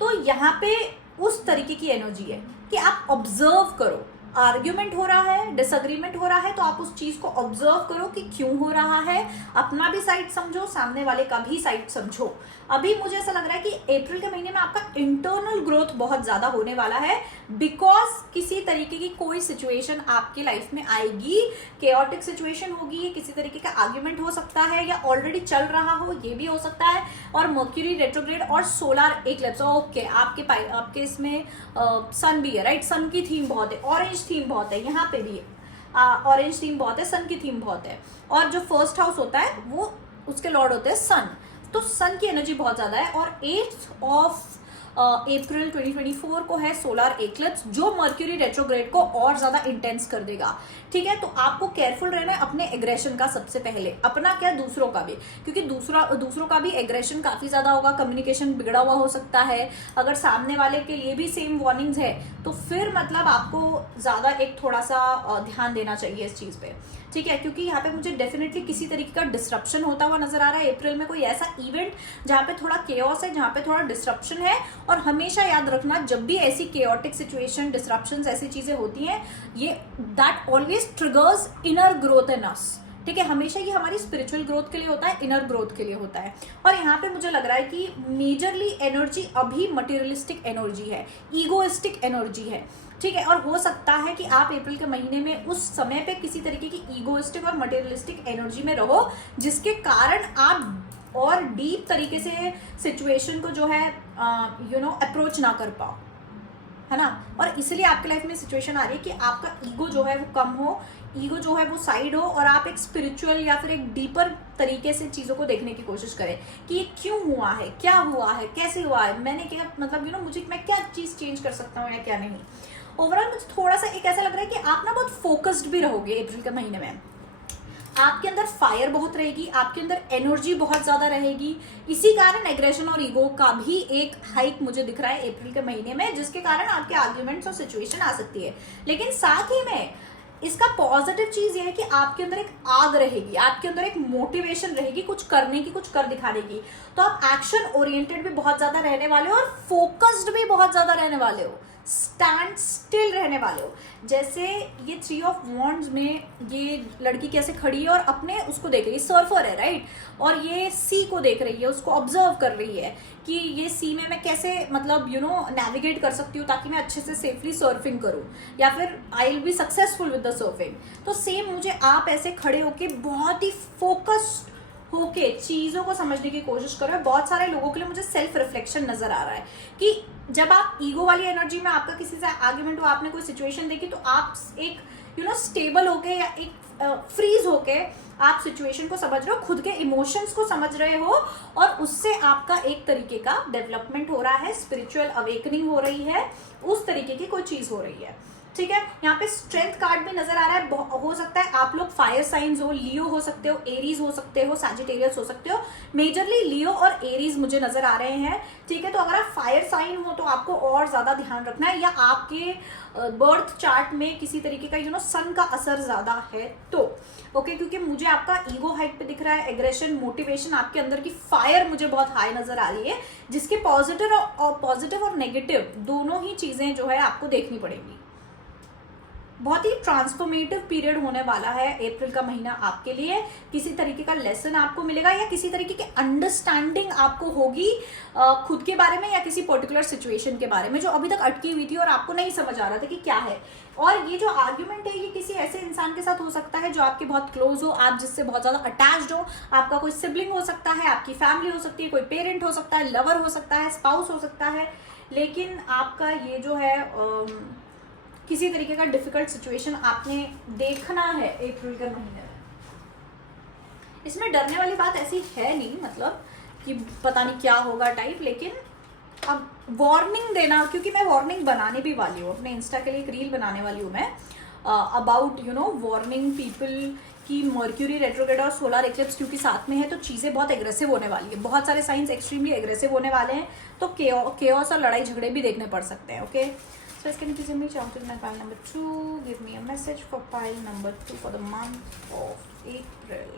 तो यहाँ पे उस तरीके की एनर्जी है कि आप ऑब्जर्व करो. आर्ग्यूमेंट हो रहा है, डिसएग्रीमेंट हो रहा है, तो आप उस चीज को ऑब्जर्व करो कि क्यों हो रहा है. अपना भी साइड समझो, सामने वाले का भी साइड समझो. अभी मुझे ऐसा लग रहा है कि अप्रैल के महीने में आपका इंटरनल ग्रोथ बहुत ज्यादा होने वाला है, बिकॉज किसी तरीके की कोई सिचुएशन आपकी लाइफ में आएगी, केओटिक सिचुएशन होगी, किसी तरीके का आर्ग्यूमेंट हो सकता है या ऑलरेडी चल रहा हो, ये भी हो सकता है. और मर्क्यूरी रेट्रोग्रेड और सोलर एक्लिप्स, ओके, आपके इसमें सन भी है, राइट. सन की थीम बहुत है, ऑरेंज थीम बहुत है, यहाँ पे भी ऑरेंज थीम बहुत है, सन की थीम बहुत है. और जो फर्स्ट हाउस होता है वो उसके लॉर्ड होते हैं सन, तो सन की एनर्जी बहुत ज्यादा है. और 8 ऑफ अप्रैल 2024 को है सोलर एक्लिप्स, जो मर्क्यूरी रेट्रोग्रेड को और ज्यादा इंटेंस कर देगा. ठीक है, तो आपको केयरफुल रहना है अपने एग्रेशन का, सबसे पहले अपना क्या दूसरों का भी, क्योंकि दूसरों का भी एग्रेशन काफी ज्यादा होगा, कम्युनिकेशन बिगड़ा हुआ हो सकता है. अगर सामने वाले के लिए भी सेम वार्निंग्स है तो फिर मतलब आपको ज्यादा एक थोड़ा सा ध्यान देना चाहिए इस चीज पे. ठीक है, क्योंकि यहाँ पे मुझे डेफिनेटली किसी तरीके का डिस्ट्रप्शन होता हुआ नजर आ रहा है अप्रैल में. कोई ऐसा इवेंट जहाँ पे थोड़ा केओस है, जहाँ पे थोड़ा डिस्ट्रप्शन है. और हमेशा याद रखना, जब भी ऐसी केओटिक सिचुएशन, डिस्ट्रप्शंस, ऐसी चीजें होती हैं, ये that always triggers inner growth in us. ठीक है, हमेशा ये हमारी स्पिरिचुअल ग्रोथ के लिए होता है, इनर ग्रोथ के लिए होता है. और यहाँ पे मुझे लग रहा है कि मेजरली एनर्जी अभी मटेरियलिस्टिक एनर्जी है, ईगोइस्टिक एनर्जी है. ठीक है, और हो सकता है कि आप अप्रैल के महीने में उस समय पे किसी तरीके की ईगोइस्टिक और मटेरियलिस्टिक एनर्जी में रहो, जिसके कारण आप और डीप तरीके से सिचुएशन को जो है यू नो अप्रोच ना कर पाओ, है ना. और इसलिए आपके लाइफ में सिचुएशन आ रही है कि आपका ईगो जो है वो कम हो, ईगो जो है वो साइड हो, और आप एक स्पिरिचुअल या फिर एक डीपर तरीके से चीजों को देखने की कोशिश करें कि ये क्यों हुआ है, क्या हुआ है, कैसे हुआ है, मैंने क्या मतलब यू नो मुझे मैं क्या चीज चेंज कर सकता हूँ या क्या नहीं. ओवरऑल मुझे थोड़ा सा एक ऐसा लग रहा है कि आप ना बहुत फोकस्ड भी रहोगे अप्रैल के महीने में. आपके अंदर फायर बहुत रहेगी, आपके अंदर एनर्जी बहुत ज्यादा रहेगी. इसी कारण एग्रेशन और ईगो का भी एक हाइक मुझे दिख रहा है अप्रैल के महीने में, जिसके कारण आपके आर्ग्यूमेंट्स और सिचुएशन आ सकती है. लेकिन साथ ही में इसका पॉजिटिव चीज ये है कि आपके अंदर एक आग रहेगी, आपके अंदर एक मोटिवेशन रहेगी कुछ करने की, कुछ कर दिखाने की. तो आप एक्शन ओरिएंटेड भी बहुत ज्यादा रहने वाले हो और फोकस्ड भी बहुत ज्यादा रहने वाले हो. स्टैंड स्टिल रहने वाले हो। जैसे ये 3 ऑफ वॉन्ड्स में ये लड़की कैसे खड़ी है और अपने उसको देख रही है, सर्फर है राइट, और ये सी को देख रही है, उसको ऑब्जर्व कर रही है कि ये सी में मैं कैसे मतलब नेविगेट कर सकती हूँ ताकि मैं अच्छे से सेफली सर्फिंग करूँ, या फिर I will be successful with the surfing. तो सेम मुझे आप ऐसे खड़े होके बहुत ही फोकस्ड होके चीजों को समझने की कोशिश करो। बहुत सारे लोगों के लिए मुझे सेल्फ रिफ्लेक्शन नजर आ रहा है कि जब आप ईगो वाली एनर्जी में आपका किसी से आर्ग्यूमेंट हो, आपने कोई सिचुएशन देखी, तो आप एक स्टेबल होके या एक फ्रीज होके आप सिचुएशन को समझ रहे हो, खुद के इमोशंस को समझ रहे हो, और उससे आपका एक तरीके का डेवलपमेंट हो रहा है, स्पिरिचुअल अवेकनिंग हो रही है, उस तरीके की कोई चीज हो रही है। ठीक है, यहाँ पे स्ट्रेंथ कार्ड भी नजर आ रहा है। हो सकता है आप लोग फायर साइंस हो, लियो हो सकते हो, एरीज हो सकते हो, सैजिटेरियस हो सकते हो। मेजरली लियो और एरीज मुझे नजर आ रहे हैं। ठीक है, तो अगर आप फायर साइन हो तो आपको और ज्यादा ध्यान रखना है, या आपके बर्थ चार्ट में किसी तरीके का सन का असर ज्यादा है तो ओके, क्योंकि मुझे आपका ईगो हाइट पे दिख रहा है, एग्रेशन, मोटिवेशन, आपके अंदर की फायर मुझे बहुत हाई नजर आ रही है, जिसके पॉजिटिव और नेगेटिव दोनों ही चीजें जो है आपको देखनी पड़ेगी। बहुत ही ट्रांसफॉर्मेटिव पीरियड होने वाला है अप्रैल का महीना आपके लिए। किसी तरीके का लेसन आपको मिलेगा, या किसी तरीके की अंडरस्टैंडिंग आपको होगी खुद के बारे में या किसी पर्टिकुलर सिचुएशन के बारे में जो अभी तक अटकी हुई थी और आपको नहीं समझ आ रहा था कि क्या है। और ये जो आर्ग्यूमेंट है ये किसी ऐसे इंसान के साथ हो सकता है जो आपके बहुत क्लोज हो, आप जिससे बहुत ज्यादा अटैच्ड हो। आपका कोई सिबलिंग हो सकता है, आपकी फैमिली हो सकती है, कोई पेरेंट हो सकता है, लवर हो सकता है, स्पाउस हो सकता है। लेकिन आपका ये जो है किसी तरीके का डिफिकल्ट सिचुएशन आपने देखना है अप्रैल के महीने में। इसमें डरने वाली बात ऐसी है नहीं, मतलब कि पता नहीं क्या होगा टाइप, लेकिन अब वार्निंग देना, क्योंकि मैं वार्निंग बनाने भी वाली हूँ, अपने इंस्टा के लिए एक रील बनाने वाली हूँ मैं अबाउट वार्निंग पीपल कि मर्क्यूरी रेट्रोग्रेड और सोलर इक्लिप्स क्योंकि साथ में है तो चीज़ें बहुत एग्रेसिव होने वाली है। बहुत सारे साइंस एक्सट्रीमली एग्रेसिव होने वाले हैं, तो केओस और लड़ाई झगड़े भी देखने पड़ सकते हैं। Okay, so can you please give me chance in pile number 2, give me a message for pile number 2 for the month of April.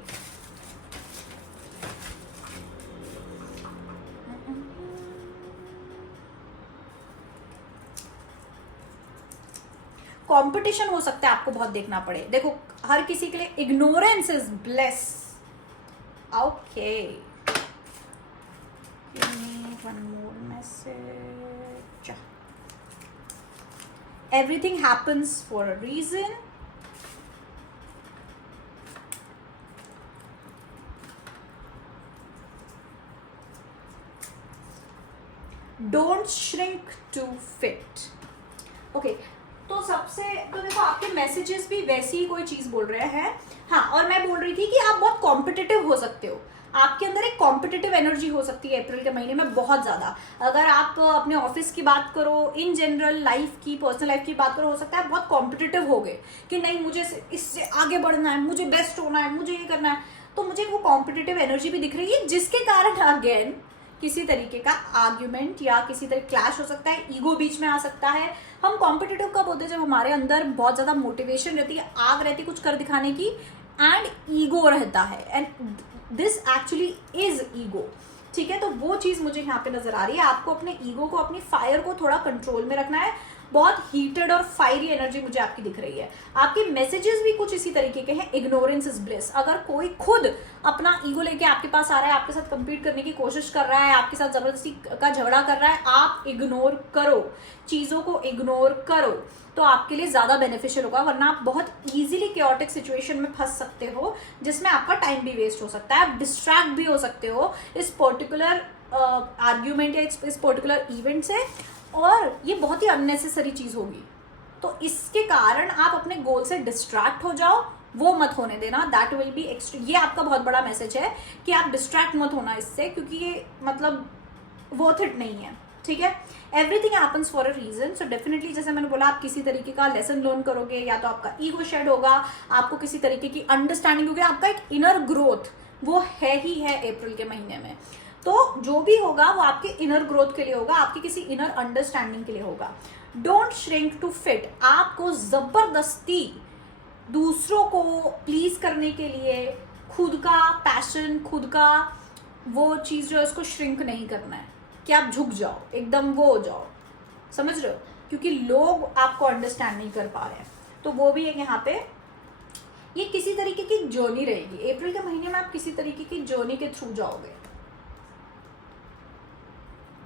Competition हो सकता है, आपको बहुत देखना पड़े। देखो, हर किसी के लिए ignorance is bless. Okay, give me one more message. Everything happens for a reason. Don't shrink to fit. Okay, तो देखो आपके मैसेजेस भी वैसी ही कोई चीज बोल रहे हैं। हाँ, और मैं बोल रही थी कि आप बहुत कॉम्पिटिटिव हो सकते हो, आपके अंदर एक कॉम्पिटिटिव एनर्जी हो सकती है अप्रैल के महीने में बहुत ज्यादा। अगर आप अपने ऑफिस की बात करो, इन जनरल लाइफ की, पर्सनल लाइफ की बात करो, हो सकता है बहुत कॉम्पिटिटिव हो गए कि नहीं मुझे इससे आगे बढ़ना है, मुझे बेस्ट होना है, मुझे ये करना है। तो मुझे वो कॉम्पिटिटिव एनर्जी भी दिख रही है, जिसके कारण अगेन किसी तरीके का आर्ग्यूमेंट या किसी तरह क्लैश हो सकता है, ईगो बीच में आ सकता है। हम कॉम्पिटिटिव कब होते हैं? जब हमारे अंदर बहुत ज्यादा मोटिवेशन रहती है, आग रहती है कुछ कर दिखाने की, एंड ईगो रहता है, and this actually is ego. ठीक है, तो वो चीज मुझे यहाँ पे नजर आ रही है। आपको अपने ईगो को, अपनी फायर को थोड़ा कंट्रोल में रखना है। बहुत हीटेड और फायरी एनर्जी मुझे आपकी दिख रही है। आपके मैसेजेस भी कुछ इसी तरीके के हैं, इग्नोरेंस इज ब्लिस। अगर कोई खुद अपना ईगो लेके आपके पास आ रहा है, आपके साथ कंपीट करने की कोशिश कर रहा है, आपके साथ जबरदस्ती का झगड़ा कर रहा है, आप इग्नोर करो, चीजों को इग्नोर करो, तो आपके लिए ज्यादा बेनिफिशियल होगा। वरना आप बहुत इजीली केओटिक सिचुएशन में फंस सकते हो, जिसमें आपका टाइम भी वेस्ट हो सकता है, आप डिस्ट्रैक्ट भी हो सकते हो इस पर्टिकुलर आर्ग्यूमेंट या इस पर्टिकुलर इवेंट से, और ये बहुत ही अननेसेसरी चीज होगी। तो इसके कारण आप अपने गोल से डिस्ट्रैक्ट हो जाओ, वो मत होने देना। That will be extra. ये आपका बहुत बड़ा मैसेज है कि आप डिस्ट्रैक्ट मत होना इससे, क्योंकि ये मतलब वर्थ इट नहीं है। ठीक है, everything happens for a reason. So definitely जैसे मैंने बोला, आप किसी तरीके का लेसन लर्न करोगे, या तो आपका ईगो शेड होगा, आपको किसी तरीके की अंडरस्टैंडिंग होगी, आपका एक इनर ग्रोथ वो है ही है अप्रैल के महीने में। तो जो भी होगा वो आपके इनर ग्रोथ के लिए होगा, आपकी किसी इनर अंडरस्टैंडिंग के लिए होगा। Don't shrink to fit. आपको जबरदस्ती दूसरों को प्लीज करने के लिए खुद का पैशन, खुद का वो चीज जो है उसको श्रिंक नहीं करना है कि आप झुक जाओ, एकदम वो हो जाओ, समझ रहे हो? क्योंकि लोग आपको अंडरस्टैंड नहीं कर पा रहे हैं। तो वो भी एक यहाँ पे ये किसी तरीके की जर्नी रहेगी। अप्रैल के महीने में आप किसी तरीके की जर्नी के थ्रू जाओगे,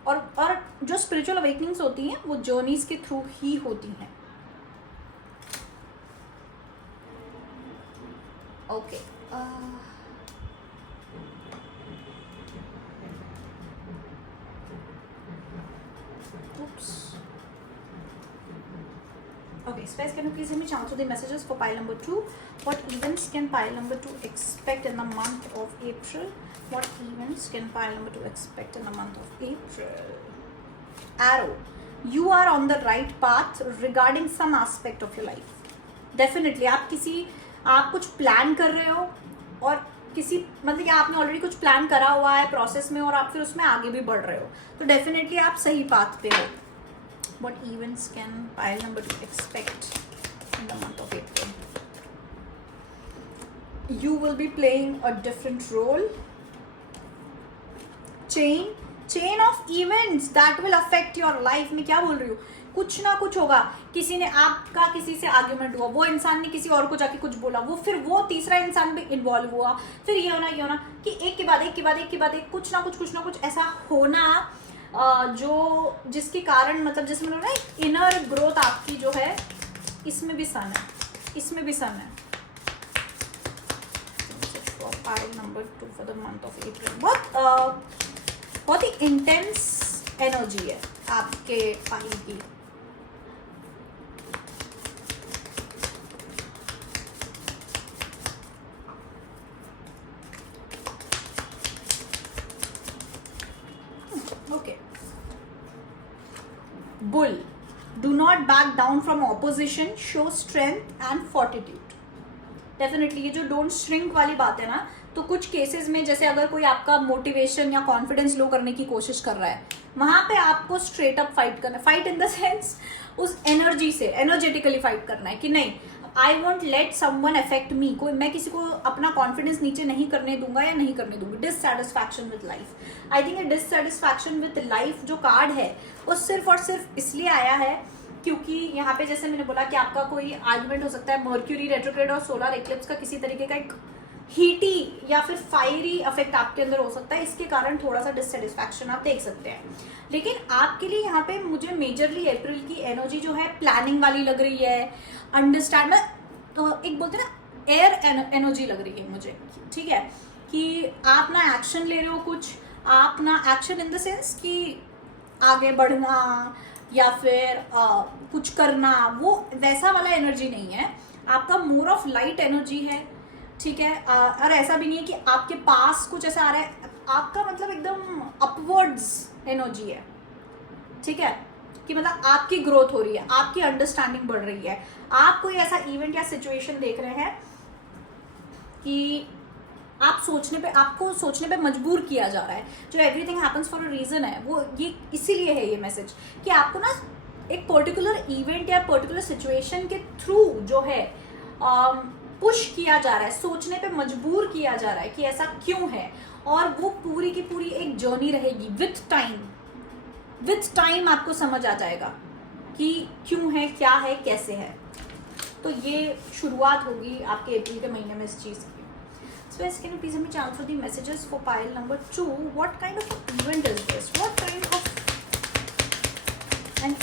और जो स्पिरिचुअल अवेकनिंग्स होती हैं वो जर्नीज के थ्रू ही होती हैं। Okay Okay, Space, can you please let me chance the messages for pile number 2? What events can pile number 2 expect in the month of April? What events can pile number 2 expect in the month of April? Arrow, you are on the right path regarding some aspect of your life. Definitely, आप कुछ plan कर रहे हो, और किसी मतलब कि आपने ऑलरेडी कुछ प्लान करा हुआ है प्रोसेस में, और आप फिर उसमें आगे भी बढ़ रहे हो, तो डेफिनेटली आप सही पाथ पे हो। What events can pile number 2 expect in the month of April? You will be playing a different role. Chain of events that will affect your life। मैं क्या बोल रही हूँ, कुछ ना कुछ होगा। किसी ने आपका किसी से आर्ग्यूमेंट हुआ, वो इंसान ने किसी और को जाके कुछ बोला, वो फिर वो तीसरा इंसान भी इन्वॉल्व हुआ, फिर ये होना कि एक के बाद एक कुछ ना कुछ ऐसा होना, जो जिसके कारण मतलब जैसे मैंने बोला ना, इनर ग्रोथ आपकी जो है, इसमें भी सन है। Pile number 2 for the month of April, बहुत ही इंटेंस एनर्जी है आपके पाइल की। Okay. Bull, do not back down from opposition, show strength and fortitude. Definitely ये जो डोंट श्रिंक वाली बात है ना, तो कुछ केसेस में जैसे अगर कोई आपका मोटिवेशन या कॉन्फिडेंस लो करने की कोशिश कर रहा है, वहां पे आपको स्ट्रेट अप फाइट करना है। फाइट इन द सेंस उस एनर्जी से एनर्जेटिकली फाइट करना है कि नहीं, I won't let someone affect me. कोई मैं किसी को अपना कॉन्फिडेंस नीचे नहीं करने दूंगा या नहीं करने दूंगी। Dissatisfaction with life, I think dissatisfaction with life जो कार्ड है वो सिर्फ और सिर्फ इसलिए आया है क्योंकि यहाँ पे जैसे मैंने बोला कि आपका कोई आर्गुमेंट हो सकता है, मर्क्यूरी रेट्रोग्रेड और सोलर एक्लिप्स का किसी तरीके का एक हीटी या फिर फायरी इफेक्ट आपके अंदर हो सकता है, इसके कारण थोड़ा सा डिससेटिस्फैक्शन आप देख सकते हैं। लेकिन आपके लिए यहाँ पे मुझे मेजरली अप्रैल की एनर्जी जो है प्लानिंग वाली लग रही है, अंडरस्टैंड तो एक बोलते हैं ना एयर एनर्जी लग रही है मुझे, ठीक है, कि आप ना एक्शन ले रहे हो कुछ, आप ना एक्शन इन द सेंस कि आगे बढ़ना या फिर कुछ करना, वो वैसा वाला एनर्जी नहीं है आपका, मोर ऑफ लाइट एनर्जी है, ठीक है। और ऐसा भी नहीं है कि आपके पास कुछ ऐसा आ रहा है, आपका मतलब एकदम अपवर्ड्स एनर्जी है, ठीक है, कि मतलब आपकी ग्रोथ हो रही है, आपकी अंडरस्टैंडिंग बढ़ रही है। आप कोई ऐसा इवेंट या सिचुएशन देख रहे हैं कि आपको सोचने पे मजबूर किया जा रहा है, जो everything happens for a reason है, वो ये इसीलिए है ये मैसेज कि आपको ना एक पर्टिकुलर इवेंट या पर्टिकुलर सिचुएशन के थ्रू जो है पुश किया जा रहा है, सोचने पे मजबूर किया जा रहा है कि ऐसा क्यों है, और वो पूरी की पूरी एक जर्नी रहेगी। विथ टाइम आपको समझ आ जाएगा कि क्यों है, क्या है, कैसे है। तो ये शुरुआत होगी आपके अप्रैल के महीने में इस चीज़ की। So guys, can you please let me chance for the messages for pile number 2? What kind of event is this? What kind of an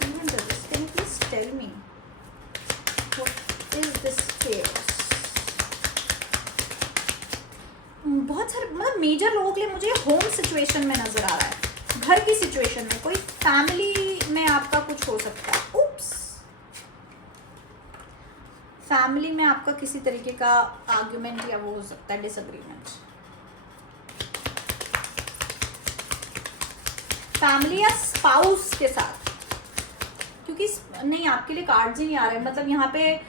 event is this? Can you please tell me what is this chaos? बहुत सारे मतलब major लोगों के लिए मुझे home situation में नजर आ रहा है, घर की सिचुएशन में, कोई फैमिली में आपका कुछ हो सकता है। उप्स, फैमिली में आपका किसी तरीके का आर्ग्यूमेंट या वो हो सकता है डिसएग्रीमेंट, फैमिली या स्पाउस के साथ, क्योंकि नहीं आपके लिए कार्ड्स ही नहीं आ रहे। मतलब यहाँ पे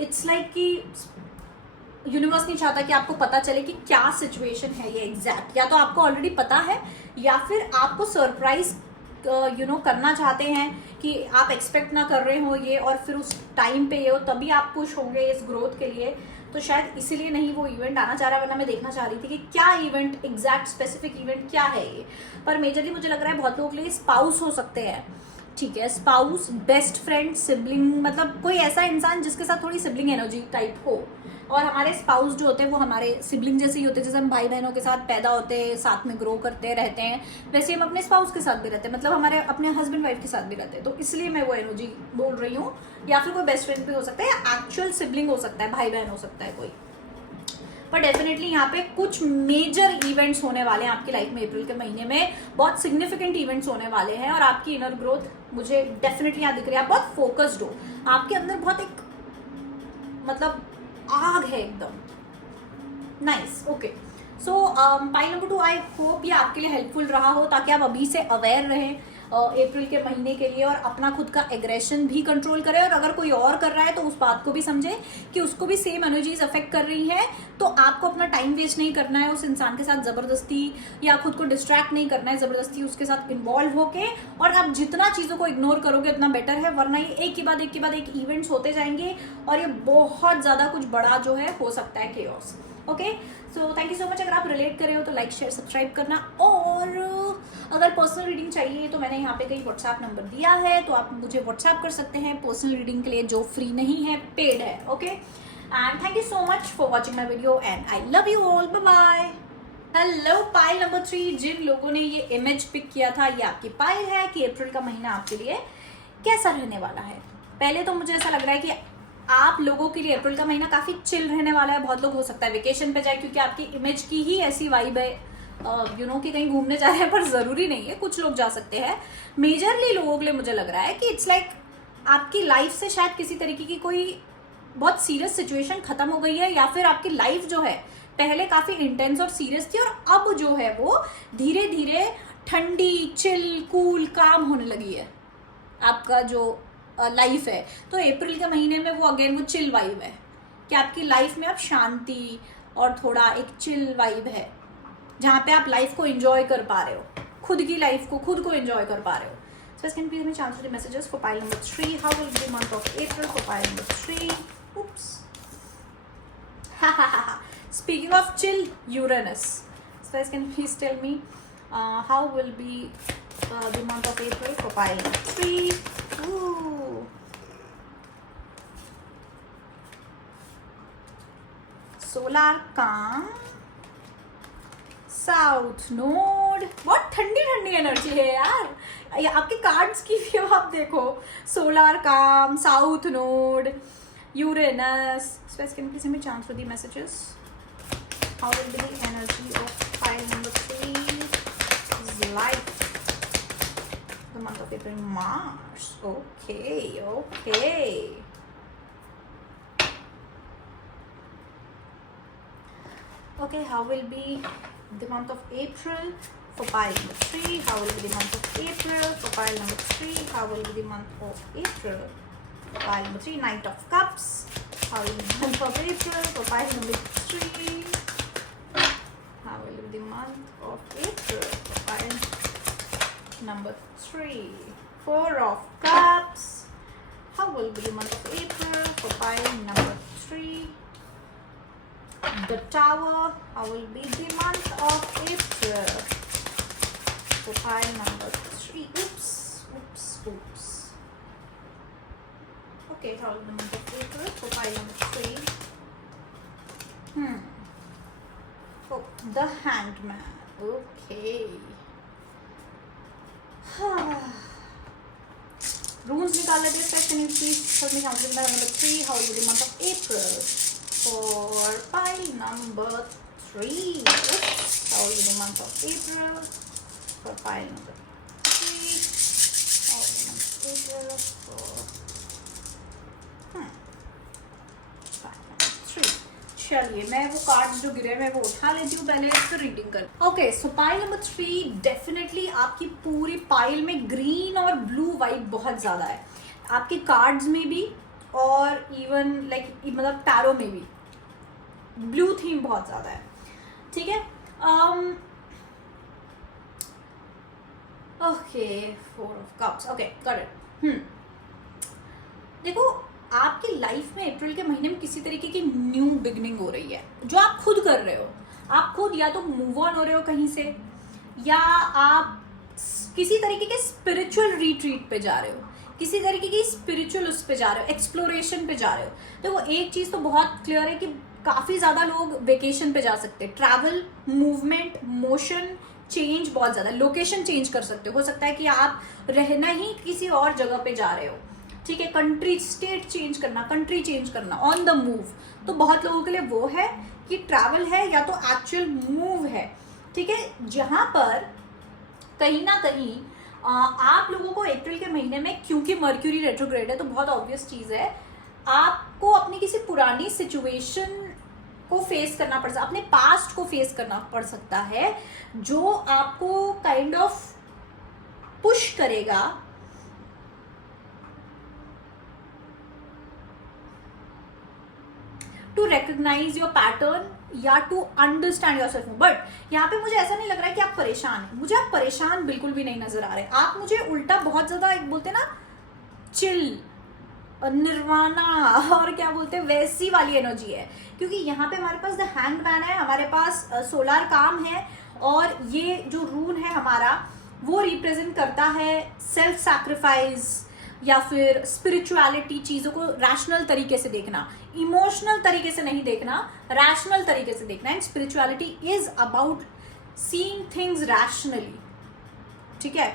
इट्स लाइक कि यूनिवर्स नहीं चाहता कि आपको पता चले कि क्या सिचुएशन है ये एग्जैक्ट, या तो आपको ऑलरेडी पता है या फिर आपको सरप्राइज करना चाहते हैं कि आप एक्सपेक्ट ना कर रहे हो ये, और फिर उस टाइम पे ये हो तभी आप पुश होंगे इस ग्रोथ के लिए। तो शायद इसीलिए नहीं वो इवेंट आना चाह रहा है, वरना मैं देखना चाह रही थी कि क्या इवेंट, एग्जैक्ट स्पेसिफिक इवेंट क्या है ये। पर मेजरली मुझे लग रहा है बहुत लोगों के लिए स्पाउस हो सकते हैं, ठीक है, स्पाउस, बेस्ट फ्रेंड, सिबलिंग, मतलब कोई ऐसा इंसान जिसके साथ थोड़ी सिबलिंग एनर्जी टाइप हो। और हमारे स्पाउस जो होते हैं वो हमारे सिबलिंग जैसे ही होते हैं, जैसे हम भाई बहनों के साथ पैदा होते हैं, साथ में ग्रो करते रहते हैं, वैसे हम अपने स्पाउस के साथ भी रहते हैं, मतलब हमारे अपने हस्बैंड वाइफ के साथ भी रहते हैं। तो इसलिए मैं वो एनर्जी बोल रही हूँ। या फिर कोई बेस्ट फ्रेंड भी हो सकता है, या एक्चुअल सिबलिंग हो सकता है, भाई बहन हो सकता है कोई। पर डेफिनेटली यहाँ पे कुछ मेजर इवेंट्स होने वाले हैं आपकी लाइफ में अप्रैल के महीने में, बहुत सिग्निफिकेंट इवेंट्स होने वाले हैं। और आपकी इनर ग्रोथ मुझे डेफिनेटली यहाँ दिख रही है, आप बहुत फोकस्ड हो, आपके अंदर बहुत एक मतलब आग है एकदम। Nice, okay. So pile number 2, I hope ये आपके लिए हेल्पफुल रहा हो, ताकि आप अभी से अवेयर रहें अप्रैल के महीने के लिए, और अपना खुद का एग्रेशन भी कंट्रोल करें। और अगर कोई और कर रहा है तो उस बात को भी समझें कि उसको भी सेम एनर्जीज अफेक्ट कर रही हैं। तो आपको अपना टाइम वेस्ट नहीं करना है उस इंसान के साथ जबरदस्ती, या खुद को डिस्ट्रैक्ट नहीं करना है जबरदस्ती उसके साथ इन्वॉल्व होके। और आप जितना चीज़ों को इग्नोर करोगे उतना बेटर है, वरना ये एक के बाद एक के बाद एक इवेंट्स होते जाएंगे और ये बहुत ज़्यादा कुछ बड़ा जो है हो सकता है chaos. Okay, so thank you so much. अगर आप रिलेट कर रहे हो तो लाइक शेयर सब्सक्राइब करना। और अगर पर्सनल रीडिंग चाहिए तो मैंने यहाँ पे कहीं व्हाट्सएप नंबर दिया है, तो आप मुझे व्हाट्सएप कर सकते हैं पर्सनल रीडिंग के लिए, जो फ्री नहीं है, पेड है। Okay, and thank you so much for watching my video and I love you all, bye bye. Hello pile number 3, जिन लोगों ने ये इमेज पिक किया था, ये आपकी पाइल है कि अप्रैल का महीना आपके लिए कैसा रहने वाला है। पहले तो मुझे ऐसा लग रहा है कि आप लोगों के लिए अप्रैल का महीना काफी चिल रहने वाला है। बहुत लोग हो सकता है वेकेशन पे जाए, क्योंकि आपकी इमेज की ही ऐसी वाइब है कि कहीं घूमने जा रहे हैं, पर जरूरी नहीं है, कुछ लोग जा सकते हैं। मेजरली लोगों के लिए मुझे लग रहा है कि इट्स लाइक आपकी लाइफ से शायद किसी तरीके की कोई बहुत सीरियस सिचुएशन खत्म हो गई है, या फिर आपकी लाइफ जो है पहले काफी इंटेंस और सीरियस थी, और अब जो है वो धीरे धीरे ठंडी, चिल, कूल, काम होने लगी है आपका जो लाइफ है। तो अप्रैल के महीने में वो अगेन वो चिल वाइब है कि आपकी लाइफ में अब शांति और थोड़ा एक चिल वाइब है, जहाँ पे आप लाइफ को एंजॉय कर पा रहे हो, खुद की लाइफ को खुद को एंजॉय कर पा रहे हो। So can you please me answer the messages for pile number 3? How will be the month of April for pile number 3? Oops. Speaking of chill, Uranus. So guys, can you please tell me how will be the month of April for pile number 3? Ooh. Solar calm. South node, बहुत ठंडी ठंडी energy है यार। ये आपके cards की view आप देखो, सोलर काम, south node, Uranus. Space can please me chance for the messages. How will be the energy of pile number 3 like the month of April, March. Okay okay, okay, how will be the month of April for pile number 3? How will be the month of April for pile number 3? How will be the month of April for pile number 3? Knight of Cups. How will be the month of April for pile number 3? How will be the month of April for pile number 3? Four of Cups. How will be the month of April for pile number 3? The Tower. How will be the month of April for pile number 3? Oops, oops, oops. Okay, how will be the month of April for pile number 3? Oh, the Hangman. Okay. Runes निकाल लेते हैं। Can you please tell me how will be the number 3? How will be the month of April for pile number 3? Oops. How will be the month of April for pile number 3? How will be the month of April for pile number 3? चलिए, मैं वो cards जो गिरे मैं वो उठा लेती हूँ पहले, फिर रीडिंग कर। ओके, सो पाइल नंबर 3 डेफिनेटली आपकी पूरी पाइल में ग्रीन और ब्लू वाइब बहुत ज़्यादा है, आपके कार्ड्स में भी और इवन लाइक मतलब टैरो में भी ब्लू थीम बहुत ज़्यादा है। ठीक है, okay, 4 of Cups. Okay, got it. देखो, आपकी लाइफ में अप्रैल के महीने में किसी तरीके की न्यू बिगनिंग हो रही है, जो आप खुद कर रहे हो। आप खुद या तो मूव ऑन हो रहे हो कहीं से, या आप किसी तरीके के स्पिरिचुअल रिट्रीट पे जा रहे हो, किसी तरीके की स्पिरिचुअल उस पे जा रहे हो, एक्सप्लोरेशन पे जा रहे हो। तो वो एक चीज तो बहुत क्लियर है कि काफी ज्यादा लोग वेकेशन पे जा सकते हैं। ट्रैवल, मूवमेंट, मोशन, चेंज बहुत ज्यादा, लोकेशन चेंज कर सकते हो सकता है कि आप रहना ही किसी और जगह पे जा रहे हो, ठीक है, कंट्री, स्टेट चेंज करना, कंट्री चेंज करना, ऑन द मूव। तो बहुत लोगों के लिए वो है कि ट्रैवल है या तो एक्चुअल मूव है, ठीक है, जहां पर कहीं ना कहीं आप लोगों को अप्रैल के महीने में, क्योंकि मर्क्यूरी रेट्रोग्रेड है तो बहुत ऑब्वियस चीज है, आपको अपनी किसी पुरानी सिचुएशन को फेस करना पड़ सकता, अपने पास्ट को फेस करना पड़ सकता है, जो आपको काइंड ऑफ पुश करेगा टू रिकॉग्नाइज योर पैटर्न या to understand yourself. But यहाँ पे मुझे ऐसा नहीं लग रहा है कि आप परेशान हैं, मुझे आप परेशान बिल्कुल भी नहीं नजर आ रहे। आप मुझे उल्टा बहुत ज्यादा एक बोलते ना चिल, निर्वाणा और क्या बोलते हैं वैसी वाली एनर्जी है, क्योंकि यहाँ पे हमारे पास द हैंग्ड मैन है, हमारे पास सोलर काम है, और ये जो रूल है हमारा वो रिप्रेजेंट करता है सेल्फ सैक्रिफाइस या फिर स्पिरिचुअलिटी, चीजों को रैशनल तरीके से देखना, इमोशनल तरीके से नहीं देखना, रैशनल तरीके से देखना। And spirituality is about seeing things rationally, ठीक है।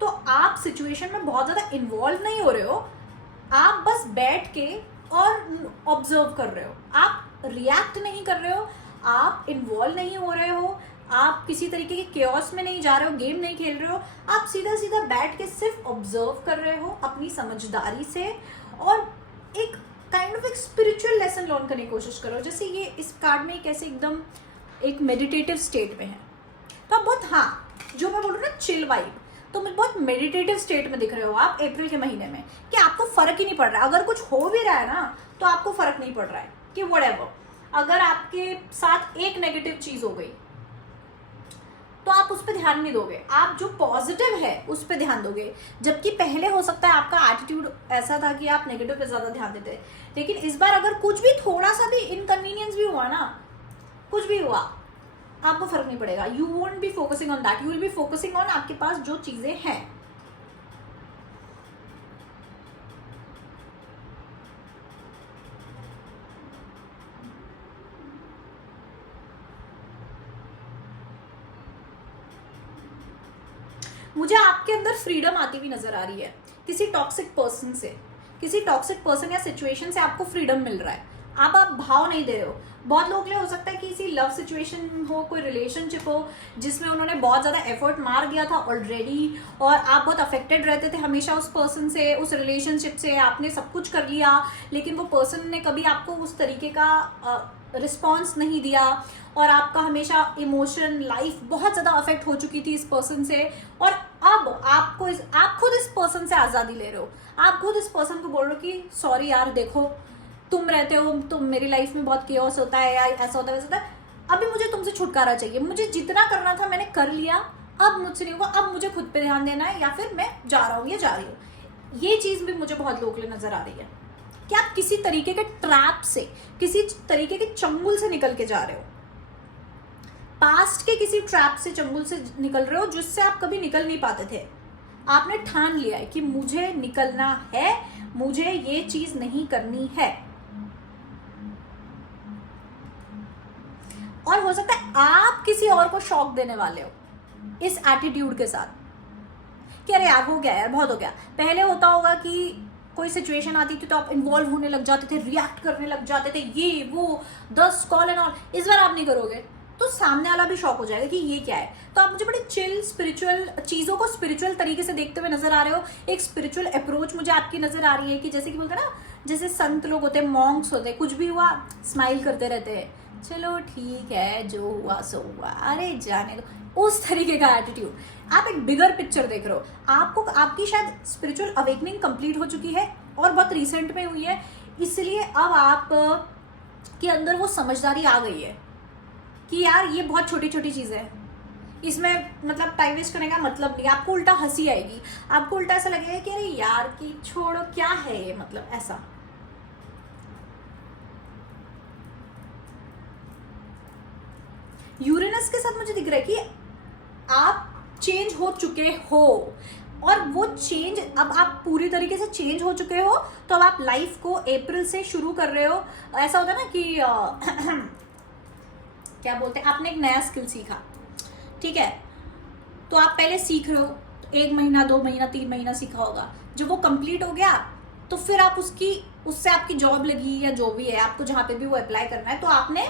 तो आप सिचुएशन में बहुत ज्यादा इन्वॉल्व नहीं हो रहे हो, आप बस बैठ के और ऑब्जर्व कर रहे हो, आप रिएक्ट नहीं कर रहे हो, आप इन्वॉल्व नहीं हो रहे हो, आप किसी तरीके के केओस में नहीं जा रहे हो, गेम नहीं खेल रहे हो, आप सीधा सीधा बैठ के सिर्फ ऑब्जर्व कर रहे हो अपनी समझदारी से, और एक काइंड ऑफ एक स्पिरिचुअल लेसन लर्न करने की कोशिश करो। जैसे ये इस कार्ड में कैसे एकदम एक मेडिटेटिव स्टेट में है, तो आप बहुत, हाँ जो मैं बोल रही हूँ ना चिल वाइब, तो मुझे बहुत मेडिटेटिव स्टेट में दिख रहे हो आप अप्रैल के महीने में, कि आपको फर्क ही नहीं पड़ रहा है। अगर कुछ हो भी रहा है ना तो आपको फर्क नहीं पड़ रहा है कि व्हाटएवर, अगर आपके साथ एक नेगेटिव चीज हो गई तो आप उस पर ध्यान नहीं दोगे, आप जो पॉजिटिव है उस पर ध्यान दोगे। जबकि पहले हो सकता है आपका एटीट्यूड ऐसा था कि आप नेगेटिव पे ज्यादा ध्यान देते, लेकिन इस बार अगर कुछ भी थोड़ा सा भी इनकन्वीनियंस भी हुआ ना, कुछ भी हुआ, आपको फर्क नहीं पड़ेगा। You won't be focusing on that, you will be focusing on आपके पास जो चीजें हैं। मुझे आपके अंदर फ्रीडम आती हुई नजर आ रही है, किसी टॉक्सिक पर्सन से, किसी टॉक्सिक पर्सन या सिचुएशन से आपको फ्रीडम मिल रहा है, आप भाव नहीं दे रहे हो। बहुत लोगों के लिए हो सकता है कि किसी लव सिचुएशन हो, कोई रिलेशनशिप हो जिसमें उन्होंने बहुत ज्यादा एफर्ट मार दिया था ऑलरेडी, और आप बहुत अफेक्टेड रहते थे हमेशा उस पर्सन से, उस रिलेशनशिप से, आपने सब कुछ कर लिया, लेकिन वो पर्सन ने कभी आपको उस तरीके का रिस्पॉन्स नहीं दिया, और आपका हमेशा इमोशन लाइफ बहुत ज्यादा अफेक्ट हो चुकी थी इस पर्सन से, और अब आपको आप खुद इस पर्सन से आजादी ले रहे हो, आप खुद इस पर्सन को बोल रहे हो कि सॉरी यार, देखो तुम रहते हो तो मेरी लाइफ में बहुत केओस होता है, या ऐसा होता है वैसा होता है, अभी मुझे तुमसे छुटकारा चाहिए, मुझे जितना करना था मैंने कर लिया, अब मुझसे नहीं होगा, अब मुझे खुद पे ध्यान देना है, या फिर मैं जा रहा हूँ या जा रही हूँ। ये चीज भी मुझे बहुत लोगों के लिए नजर आ रही है कि आप किसी तरीके के ट्रैप से, किसी तरीके के चंगुल से निकल के जा रहे हो, पास्ट के किसी ट्रैप से, चंगुल से निकल रहे हो जिससे आप कभी निकल नहीं पाते थे। आपने ठान लिया है कि मुझे निकलना है, मुझे ये चीज नहीं करनी है। और हो सकता है आप किसी और को शॉक देने वाले हो इस एटीट्यूड के साथ कि अरे यार हो गया यार, बहुत हो गया। पहले होता होगा कि कोई सिचुएशन आती थी तो आप इन्वॉल्व होने लग जाते थे, रिएक्ट करने लग जाते थे, ये वो 10 कॉल एंड ऑल। इस बार आप नहीं करोगे तो सामने वाला भी शॉक हो जाएगा कि ये क्या है। तो आप मुझे बड़े चिल, स्पिरिचुअल चीजों को स्पिरिचुअल तरीके से देखते हुए नजर आ रहे हो। एक स्पिरिचुअल अप्रोच मुझे आपकी नजर आ रही है कि जैसे कि बोलते हैं ना, जैसे संत लोग होते हैं, मॉन्क्स होते हैं, कुछ भी हुआ स्माइल करते रहते हैं, चलो ठीक है जो हुआ सो हुआ, अरे जाने दो, उस तरीके का एटीट्यूड। आप एक बिगर पिक्चर देख रहे हो। आपको, आपकी शायद स्पिरिचुअल अवेकनिंग कंप्लीट हो चुकी है और बहुत रिसेंट में हुई है, इसलिए अब आप के अंदर वो समझदारी आ गई है कि यार ये बहुत छोटी छोटी चीजें हैं, इसमें मतलब टाइम वेस्ट करने का मतलब नहीं। आपको उल्टा हंसी आएगी, आपको उल्टा ऐसा लगेगा कि अरे यार कि छोड़ो, क्या है ये, मतलब ऐसा। यूरेनस के साथ मुझे दिख रहा है कि आप चेंज हो चुके हो, और वो चेंज अब आप पूरी तरीके से चेंज हो चुके हो, तो अब आप लाइफ को अप्रैल से शुरू कर रहे हो। ऐसा होता है ना कि क्या बोलते हैं, आपने एक नया स्किल सीखा, ठीक है, तो आप पहले सीख रहे हो, 1 महीना 2 महीना 3 महीना सीखा होगा, जब वो कंप्लीट हो गया तो फिर आप उससे आपकी जॉब लगी या जो भी है, आपको जहाँ पे भी वो अप्लाई करना है, तो आपने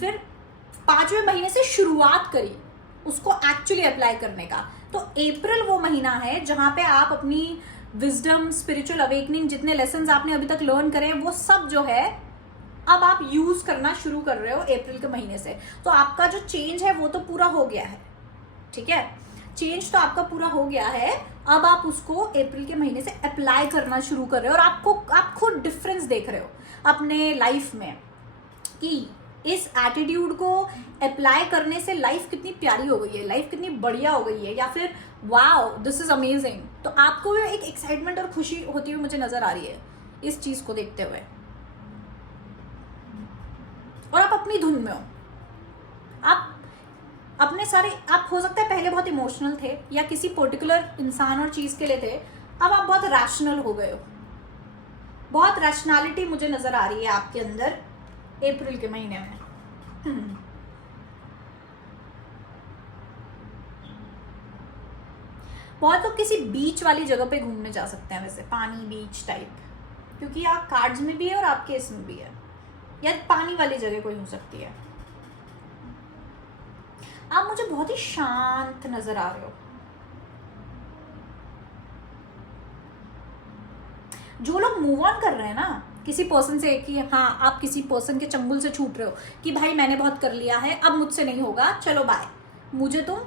फिर 5वें महीने से शुरुआत करी उसको एक्चुअली अप्लाई करने का। तो अप्रैल वो महीना है जहाँ पे आप अपनी विजडम, स्पिरिचुअल अवेकनिंग, जितने लेसन्स आपने अभी तक लर्न करे वो सब जो है अब आप यूज करना शुरू कर रहे हो अप्रैल के महीने से। तो आपका जो चेंज है वो तो पूरा हो गया है, ठीक है, चेंज तो आपका पूरा हो गया है। अब आप उसको अप्रैल के महीने से अप्लाई करना शुरू कर रहे हो, और आप खुद डिफरेंस देख रहे हो अपने लाइफ में कि इस एटीट्यूड को अप्लाई करने से लाइफ कितनी प्यारी हो गई है, लाइफ कितनी बढ़िया हो गई है, या फिर वाओ दिस इज अमेजिंग। तो आपको भी एक एक्साइटमेंट और खुशी होती हुई मुझे नजर आ रही है इस चीज को देखते हुए, और आप अपनी धुन में हो, आप अपने सारे, आप हो सकता है पहले बहुत इमोशनल थे या किसी पर्टिकुलर इंसान और चीज के लिए थे, अब आप बहुत रैशनल हो गए हो, बहुत रैशनैलिटी मुझे नजर आ रही है आपके अंदर अप्रैल के महीने में। बहुत लोग किसी बीच वाली जगह पे घूमने जा सकते हैं, वैसे पानी बीच टाइप, क्योंकि आप कार्ड्स में भी है और आपके इसमें भी है, या पानी वाली जगह कोई हो सकती है। आप मुझे बहुत ही शांत नजर आ रहे हो। जो लोग मूव ऑन कर रहे हैं ना किसी पर्सन से, कि हाँ आप किसी पर्सन के चंगुल से छूट रहे हो कि भाई मैंने बहुत कर लिया है, अब मुझसे नहीं होगा, चलो बाय, मुझे तुम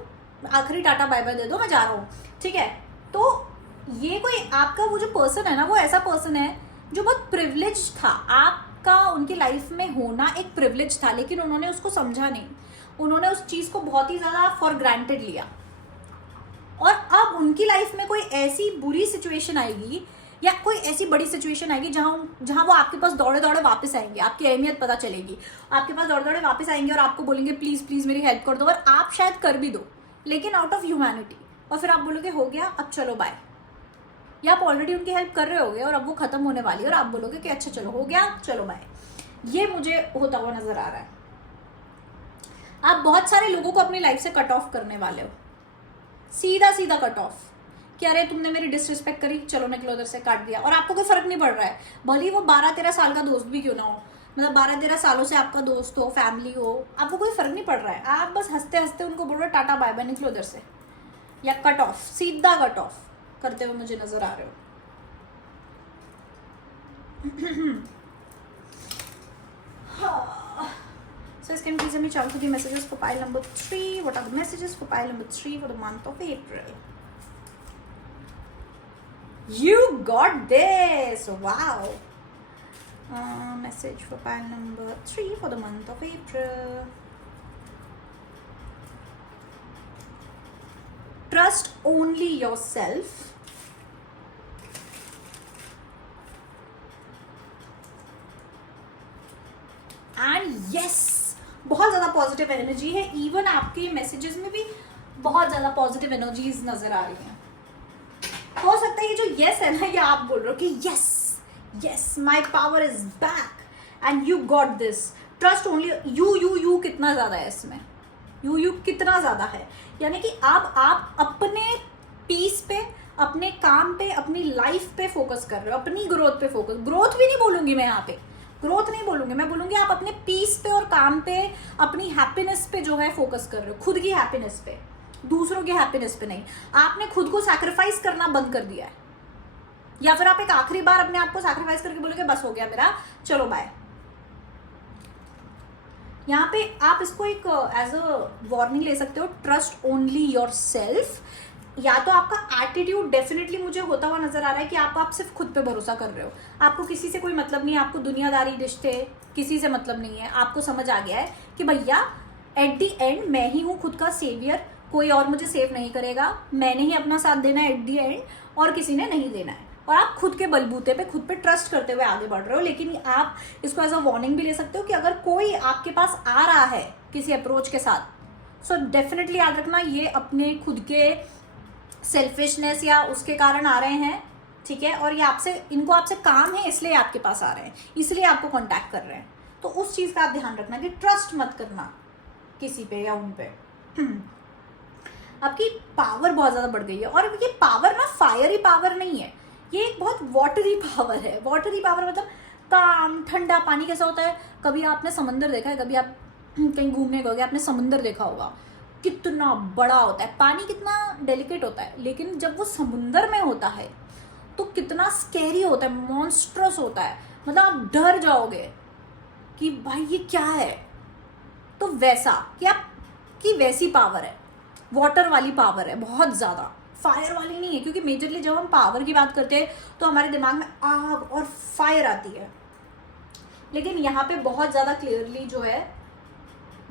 आखिरी टाटा बाय बाय दे दो, मैं जा रहा हूँ, ठीक है। तो ये कोई आपका वो जो पर्सन है ना, वो ऐसा पर्सन है जो बहुत प्रिविलेज था, आपका उनकी लाइफ में होना एक प्रिविलेज था, लेकिन उन्होंने उसको समझा नहीं, उन्होंने उस चीज को बहुत ही ज्यादा फॉर ग्रांटेड लिया, और अब उनकी लाइफ में कोई ऐसी बुरी सिचुएशन आएगी या कोई ऐसी बड़ी सिचुएशन आएगी जहां वो आपके पास दौड़े दौड़े वापस आएंगे, आपकी अहमियत पता चलेगी, आपके पास दौड़े दौड़े वापस आएंगे और आपको बोलेंगे प्लीज प्लीज मेरी हेल्प कर दो, और आप शायद कर भी दो, लेकिन आउट ऑफ ह्यूमैनिटी, और फिर आप बोलोगे हो गया अब चलो बाय, या आप ऑलरेडी उनकी हेल्प कर रहे होगे और अब वो खत्म होने वाली है और आप बोलोगे कि अच्छा चलो हो गया चलो बाय। ये मुझे होता हुआ नजर आ रहा है। आप बहुत सारे लोगों को अपनी लाइफ से कट ऑफ करने वाले हो, सीधा सीधा कट ऑफ, कि अरे तुमने मेरी डिसरिस्पेक्ट करी, चलो निकलो उधर से, काट दिया, और आपको कोई फर्क नहीं पड़ रहा है, भले वो 12-13 साल का दोस्त भी क्यों ना हो, मतलब 12-13 सालों से आपका दोस्त हो, फैमिली हो, आपको कोई फर्क नहीं पड़ रहा है, आप बस हंसते हंसते उनको बोलो टाटा बाय बाय, निकलो उधर से, या कट ऑफ, सीधा कट ऑफ करते हुए मुझे नजर आ रहे हो। So can you please let me shout to the messages for pile number 3? What are the messages for pile number 3 for the month of April? You got this! Wow! Message for pile number 3 for the month of April. Trust only yourself. And yes! बहुत ज़्यादा positive energy है, even आपके messages में भी बहुत ज़्यादा positive energies नजर आ रही हैं। हो सकता है ये जो यस है ना, ये आप बोल रहे हो कि yes yes my power is back and you got this, trust only you कितना ज़्यादा है इसमें, यू कितना ज़्यादा है, यानी कि अब आप अपने पीस पे, अपने काम पे, अपनी लाइफ पे फोकस कर रहे हो, अपनी ग्रोथ पे फोकस, ग्रोथ भी नहीं बोलूंगी मैं यहाँ पे, ग्रोथ नहीं बोलूंगी मैं, बोलूंगी आप अपने पीस पे और काम पे, अपनी हैप्पीनेस पे जो है फोकस कर रहे हो, खुद की हैप्पीनेस पे, दूसरों की हैप्पीनेस पे नहीं। आपने खुद को सैक्रिफाइस करना बंद कर दिया है, या फिर आप एक आखिरी बार अपने आप को सैक्रिफाइस करके बोलोगे बस हो गया मेरा, चलो बाय। यहाँ पे आप इसको एक एज अ वार्निंग ले सकते हो, ट्रस्ट ओनली योर सेल्फ। या तो आपका एटीट्यूड डेफिनेटली मुझे होता हुआ नजर आ रहा है कि आप सिर्फ खुद पे भरोसा कर रहे हो, आपको किसी से कोई मतलब नहीं है, आपको दुनियादारी रिश्ते किसी से मतलब नहीं है, आपको समझ आ गया है कि भैया एट दी एंड मैं ही हूँ खुद का सेवियर, कोई और मुझे सेव नहीं करेगा, मैंने ही अपना साथ देना है एट दी एंड, और किसी ने नहीं देना है, और आप खुद के बलबूते पे, खुद पे ट्रस्ट करते हुए आगे बढ़ रहे हो। लेकिन आप इसको एज अ वार्निंग भी ले सकते हो कि अगर कोई आपके पास आ रहा है किसी अप्रोच के साथ, सो डेफिनेटली याद रखना ये अपने खुद के सेल्फिशनेस या उसके कारण आ रहे हैं, ठीक है, और ये आपसे, इनको आपसे काम है इसलिए आपके पास आ रहे हैं, इसलिए आपको कांटेक्ट कर रहे हैं। तो उस चीज़ का आप ध्यान रखना कि ट्रस्ट मत करना किसी पे या उन पे। आपकी पावर बहुत ज़्यादा बढ़ गई है, और ये पावर ना फायरी पावर नहीं है, ये एक बहुत वाटरी पावर है। वाटरी पावर मतलब काम, ठंडा पानी कैसा होता है, कभी आपने समंदर देखा है, कभी आप कहीं घूमने गए आपने समंदर देखा होगा, कितना बड़ा होता है पानी, कितना डेलिकेट होता है, लेकिन जब वो समुंदर में होता है तो कितना स्कैरी होता है, मॉन्स्ट्रस होता है, मतलब आप डर जाओगे कि भाई ये क्या है। तो वैसा कि आपकी वैसी पावर है, वाटर वाली पावर है, बहुत ज़्यादा, फायर वाली नहीं है। क्योंकि मेजरली जब हम पावर की बात करते हैं तो हमारे दिमाग में आग और फायर आती है, लेकिन यहाँ पे बहुत ज़्यादा क्लियरली जो है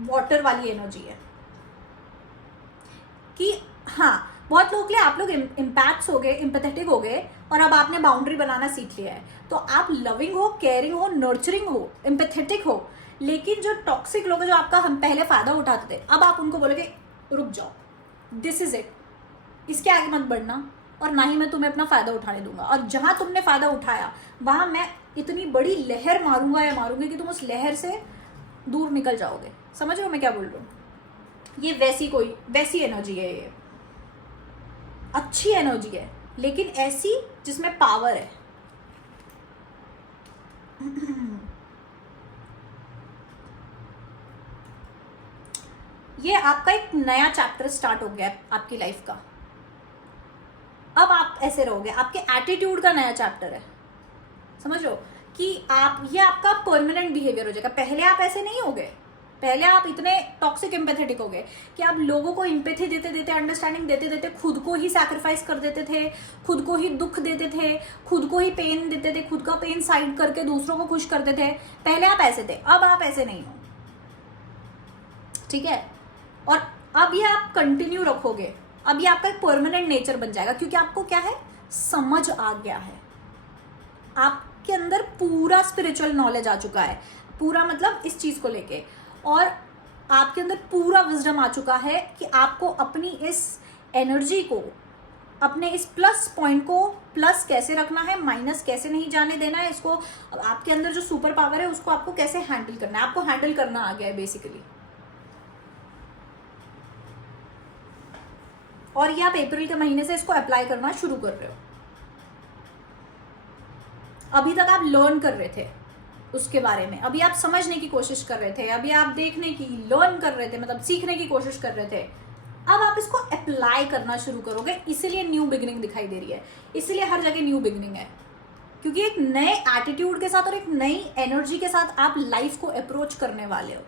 वाटर वाली एनर्जी है कि हाँ, बहुत लोगों के लिए आप लोग इम्पैक्ट्स हो गए, एम्पैथेटिक हो गए, और अब आपने बाउंड्री बनाना सीख लिया है। तो आप लविंग हो, केयरिंग हो, नर्चरिंग हो, एम्पैथेटिक हो, लेकिन जो टॉक्सिक लोग हैं जो आपका हम पहले फायदा उठाते थे, अब आप उनको बोलोगे रुक जाओ, दिस इज इट, इसके आगे मत बढ़ना, और ना ही मैं तुम्हें अपना फायदा उठाने दूंगा, और जहां तुमने फायदा उठाया वहां मैं इतनी बड़ी लहर मारूंगा या मारूंगी कि तुम उस लहर से दूर निकल जाओगे। समझ रहे हो मैं क्या बोल रही हूँ? ये वैसी एनर्जी है, ये अच्छी एनर्जी है, लेकिन ऐसी जिसमें पावर है। ये आपका एक नया चैप्टर स्टार्ट हो गया आपकी लाइफ का। अब आप ऐसे रहोगे, आपके एटीट्यूड का नया चैप्टर है, समझ लो कि आप, ये आपका परमानेंट बिहेवियर हो जाएगा। पहले आप ऐसे नहीं होगे, पहले आप इतने टॉक्सिक एम्पैथेटिक हो गए कि आप लोगों को एम्पैथी देते देते, अंडरस्टैंडिंग देते देते खुद को ही सैक्रिफाइस कर देते थे, खुद को ही दुख देते थे, खुद को ही पेन देते थे, खुद का पेन साइड करके दूसरों को खुश करते थे। पहले आप ऐसे थे, अब आप ऐसे नहीं हो, ठीक है? और अब ये आप कंटिन्यू रखोगे, अब ये आपका एक परमानेंट नेचर बन जाएगा, क्योंकि आपको क्या है, समझ आ गया है, आपके अंदर पूरा स्पिरिचुअल नॉलेज आ चुका है, पूरा मतलब इस चीज को लेके, और आपके अंदर पूरा विजडम आ चुका है कि आपको अपनी इस एनर्जी को, अपने इस प्लस पॉइंट को प्लस कैसे रखना है, माइनस कैसे नहीं जाने देना है, इसको आपके अंदर जो सुपर पावर है उसको आपको कैसे हैंडल करना है, आपको हैंडल करना आ गया है बेसिकली। और ये आप अप्रैल के महीने से इसको अप्लाई करना शुरू कर रहे हो। अभी तक आप लर्न कर रहे थे उसके बारे में, अभी आप समझने की कोशिश कर रहे थे, अभी आप देखने की, लर्न कर रहे थे, मतलब सीखने की कोशिश कर रहे थे। अब आप इसको अप्लाई करना शुरू करोगे, इसीलिए न्यू बिगिनिंग दिखाई दे रही है, इसीलिए हर जगह न्यू बिगिनिंग है, क्योंकि एक नए एटीट्यूड के साथ और एक नई एनर्जी के साथ आप लाइफ को अप्रोच करने वाले हो।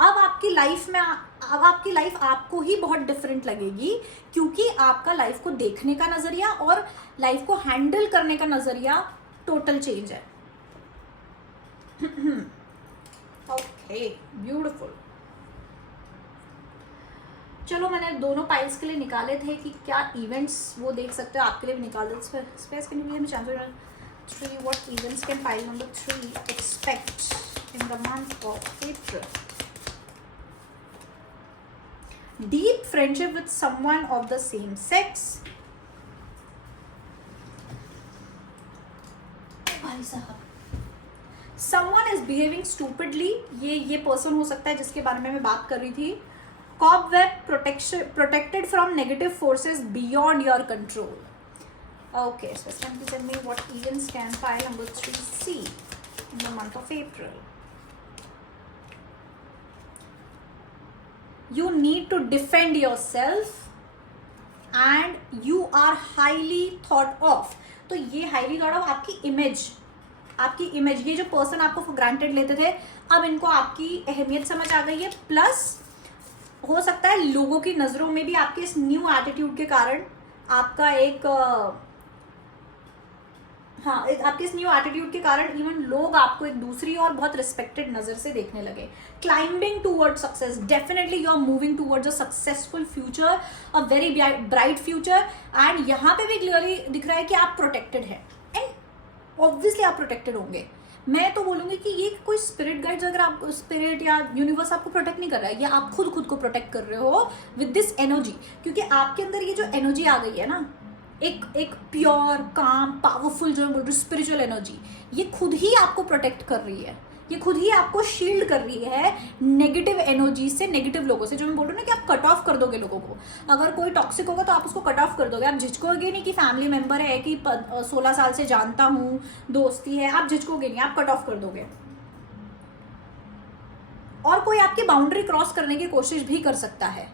अब आपकी लाइफ में, अब आपकी लाइफ आपको ही बहुत डिफरेंट लगेगी, क्योंकि आपका लाइफ को देखने का नजरिया और लाइफ को हैंडल करने का नजरिया टोटल चेंज है। Okay, beautiful. चलो, मैंने दोनों पाइल्स के लिए निकाले थे कि क्या इवेंट्स वो देख सकते हो, आपके लिए भी निकाल दो। Space can you give me 3 what events can pile number 3 expect in the month of April? Deep friendship with someone of the same sex. भाई साहब, someone is behaving stupidly, ये पर्सन हो सकता है जिसके बारे में मैं बात कर रही थी। Cobweb protected from negative forces beyond your control. Okay, so can you tell me what events can pile number 3C in the month of April? You need to defend yourself and you are highly thought of. तो ये highly thought of आपकी image, ये जो person आपको for granted लेते थे, अब इनको आपकी अहमियत समझ आ गई है। प्लस हो सकता है लोगों की नजरों में भी आपके इस न्यू एटीट्यूड के कारण आपका एक आपके इस न्यू एटीट्यूड के कारण इवन लोग आपको एक दूसरी और बहुत रिस्पेक्टेड नजर से देखने लगे। Climbing towards success, definitely you are moving towards a successful future, a very bright future. And यहाँ पे भी क्लियरली दिख रहा है कि आप प्रोटेक्टेड हैं, एंड ऑब्वियसली आप प्रोटेक्टेड होंगे। मैं तो बोलूँगी कि ये कोई स्पिरिट गाइड्स, अगर आप स्पिरिट या यूनिवर्स आपको प्रोटेक्ट नहीं कर रहा है, ये आप खुद को प्रोटेक्ट कर रहे हो विद दिस एनर्जी। क्योंकि आपके अंदर ये जो एनर्जी आ गई है ना, एक प्योर काम पावरफुल जो मैं बोल रही हूँ स्पिरिचुअल एनर्जी, ये खुद ही आपको प्रोटेक्ट कर रही है, ये खुद ही आपको शील्ड कर रही है नेगेटिव एनर्जी से, नेगेटिव लोगों से। जो मैं बोल रही हूँ ना कि आप कट ऑफ कर दोगे लोगों को। अगर कोई टॉक्सिक होगा तो आप उसको कट ऑफ कर दोगे, आप झिझकोगे नहीं कि फैमिली मेंबर है, कि 16 साल से जानता हूँ, दोस्ती है, आप झिझकोगे नहीं, आप कट ऑफ कर दोगे। और कोई आपकी बाउंड्री क्रॉस करने की कोशिश भी कर सकता है,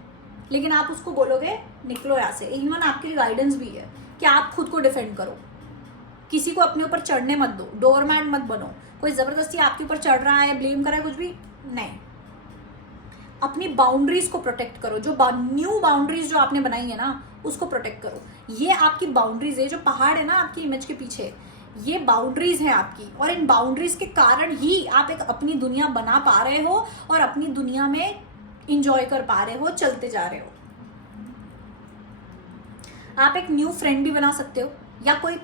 लेकिन आप उसको बोलोगे निकलो यहाँ से। इवन आपके लिए गाइडेंस भी है कि आप खुद को डिफेंड करो, किसी को अपने ऊपर चढ़ने मत दो, डोरमैट मत बनो। कोई जबरदस्ती आपके ऊपर चढ़ रहा है, ब्लेम कर रहा है, कुछ भी नहीं। अपनी बाउंड्रीज को प्रोटेक्ट करो, जो न्यू बाउंड्रीज जो आपने बनाई है ना, उसको प्रोटेक्ट करो। ये आपकी बाउंड्रीज है, जो पहाड़ है ना आपकी इमेज के पीछे, ये बाउंड्रीज है आपकी। और इन बाउंड्रीज के कारण ही आप एक अपनी दुनिया बना पा रहे हो और अपनी दुनिया में इंजॉय कर पा रहे हो, चलते जा रहे हो। आप एक न्यू फ्रेंड भी बना सकते हो, या कोई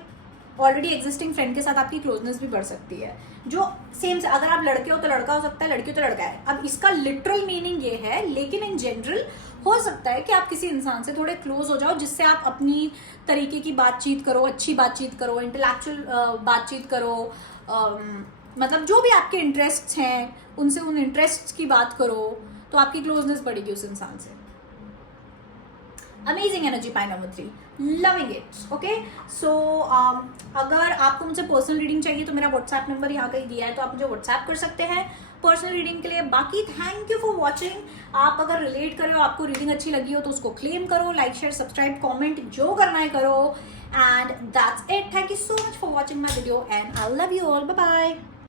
ऑलरेडी एग्जिस्टिंग फ्रेंड के साथ आपकी क्लोजनेस भी बढ़ सकती है, जो सेम से, अगर आप लड़के हो तो लड़का हो सकता है, लड़की हो तो लड़का है। अब इसका लिटरल मीनिंग ये है, लेकिन इन जनरल हो सकता है कि आप किसी इंसान से थोड़े क्लोज हो जाओ, जिससे आप अपनी तरीके की बातचीत करो, अच्छी बातचीत करो, इंटेलेक्चुअल बातचीत करो, मतलब जो भी आपके इंटरेस्ट हैं उनसे उन इंटरेस्ट की बात करो, तो आपकी क्लोजनेस बढ़ेगी उस इंसान से। अमेजिंग एनर्जी पाई number 3, loving it. Okay, so अगर आपको मुझसे पर्सनल रीडिंग चाहिए तो मेरा व्हाट्सएप नंबर यहाँ कहीं दिया है, तो आप मुझे व्हाट्सएप कर सकते हैं पर्सनल रीडिंग के लिए। बाकी थैंक यू फॉर वॉचिंग। आप अगर रिलेट कर रहे हो, आपको रीडिंग अच्छी लगी हो, तो उसको क्लेम करो, लाइक शेयर सब्सक्राइब कॉमेंट जो करना है करो। And that's it. Thank you so much for watching my video and I love you all. Bye bye.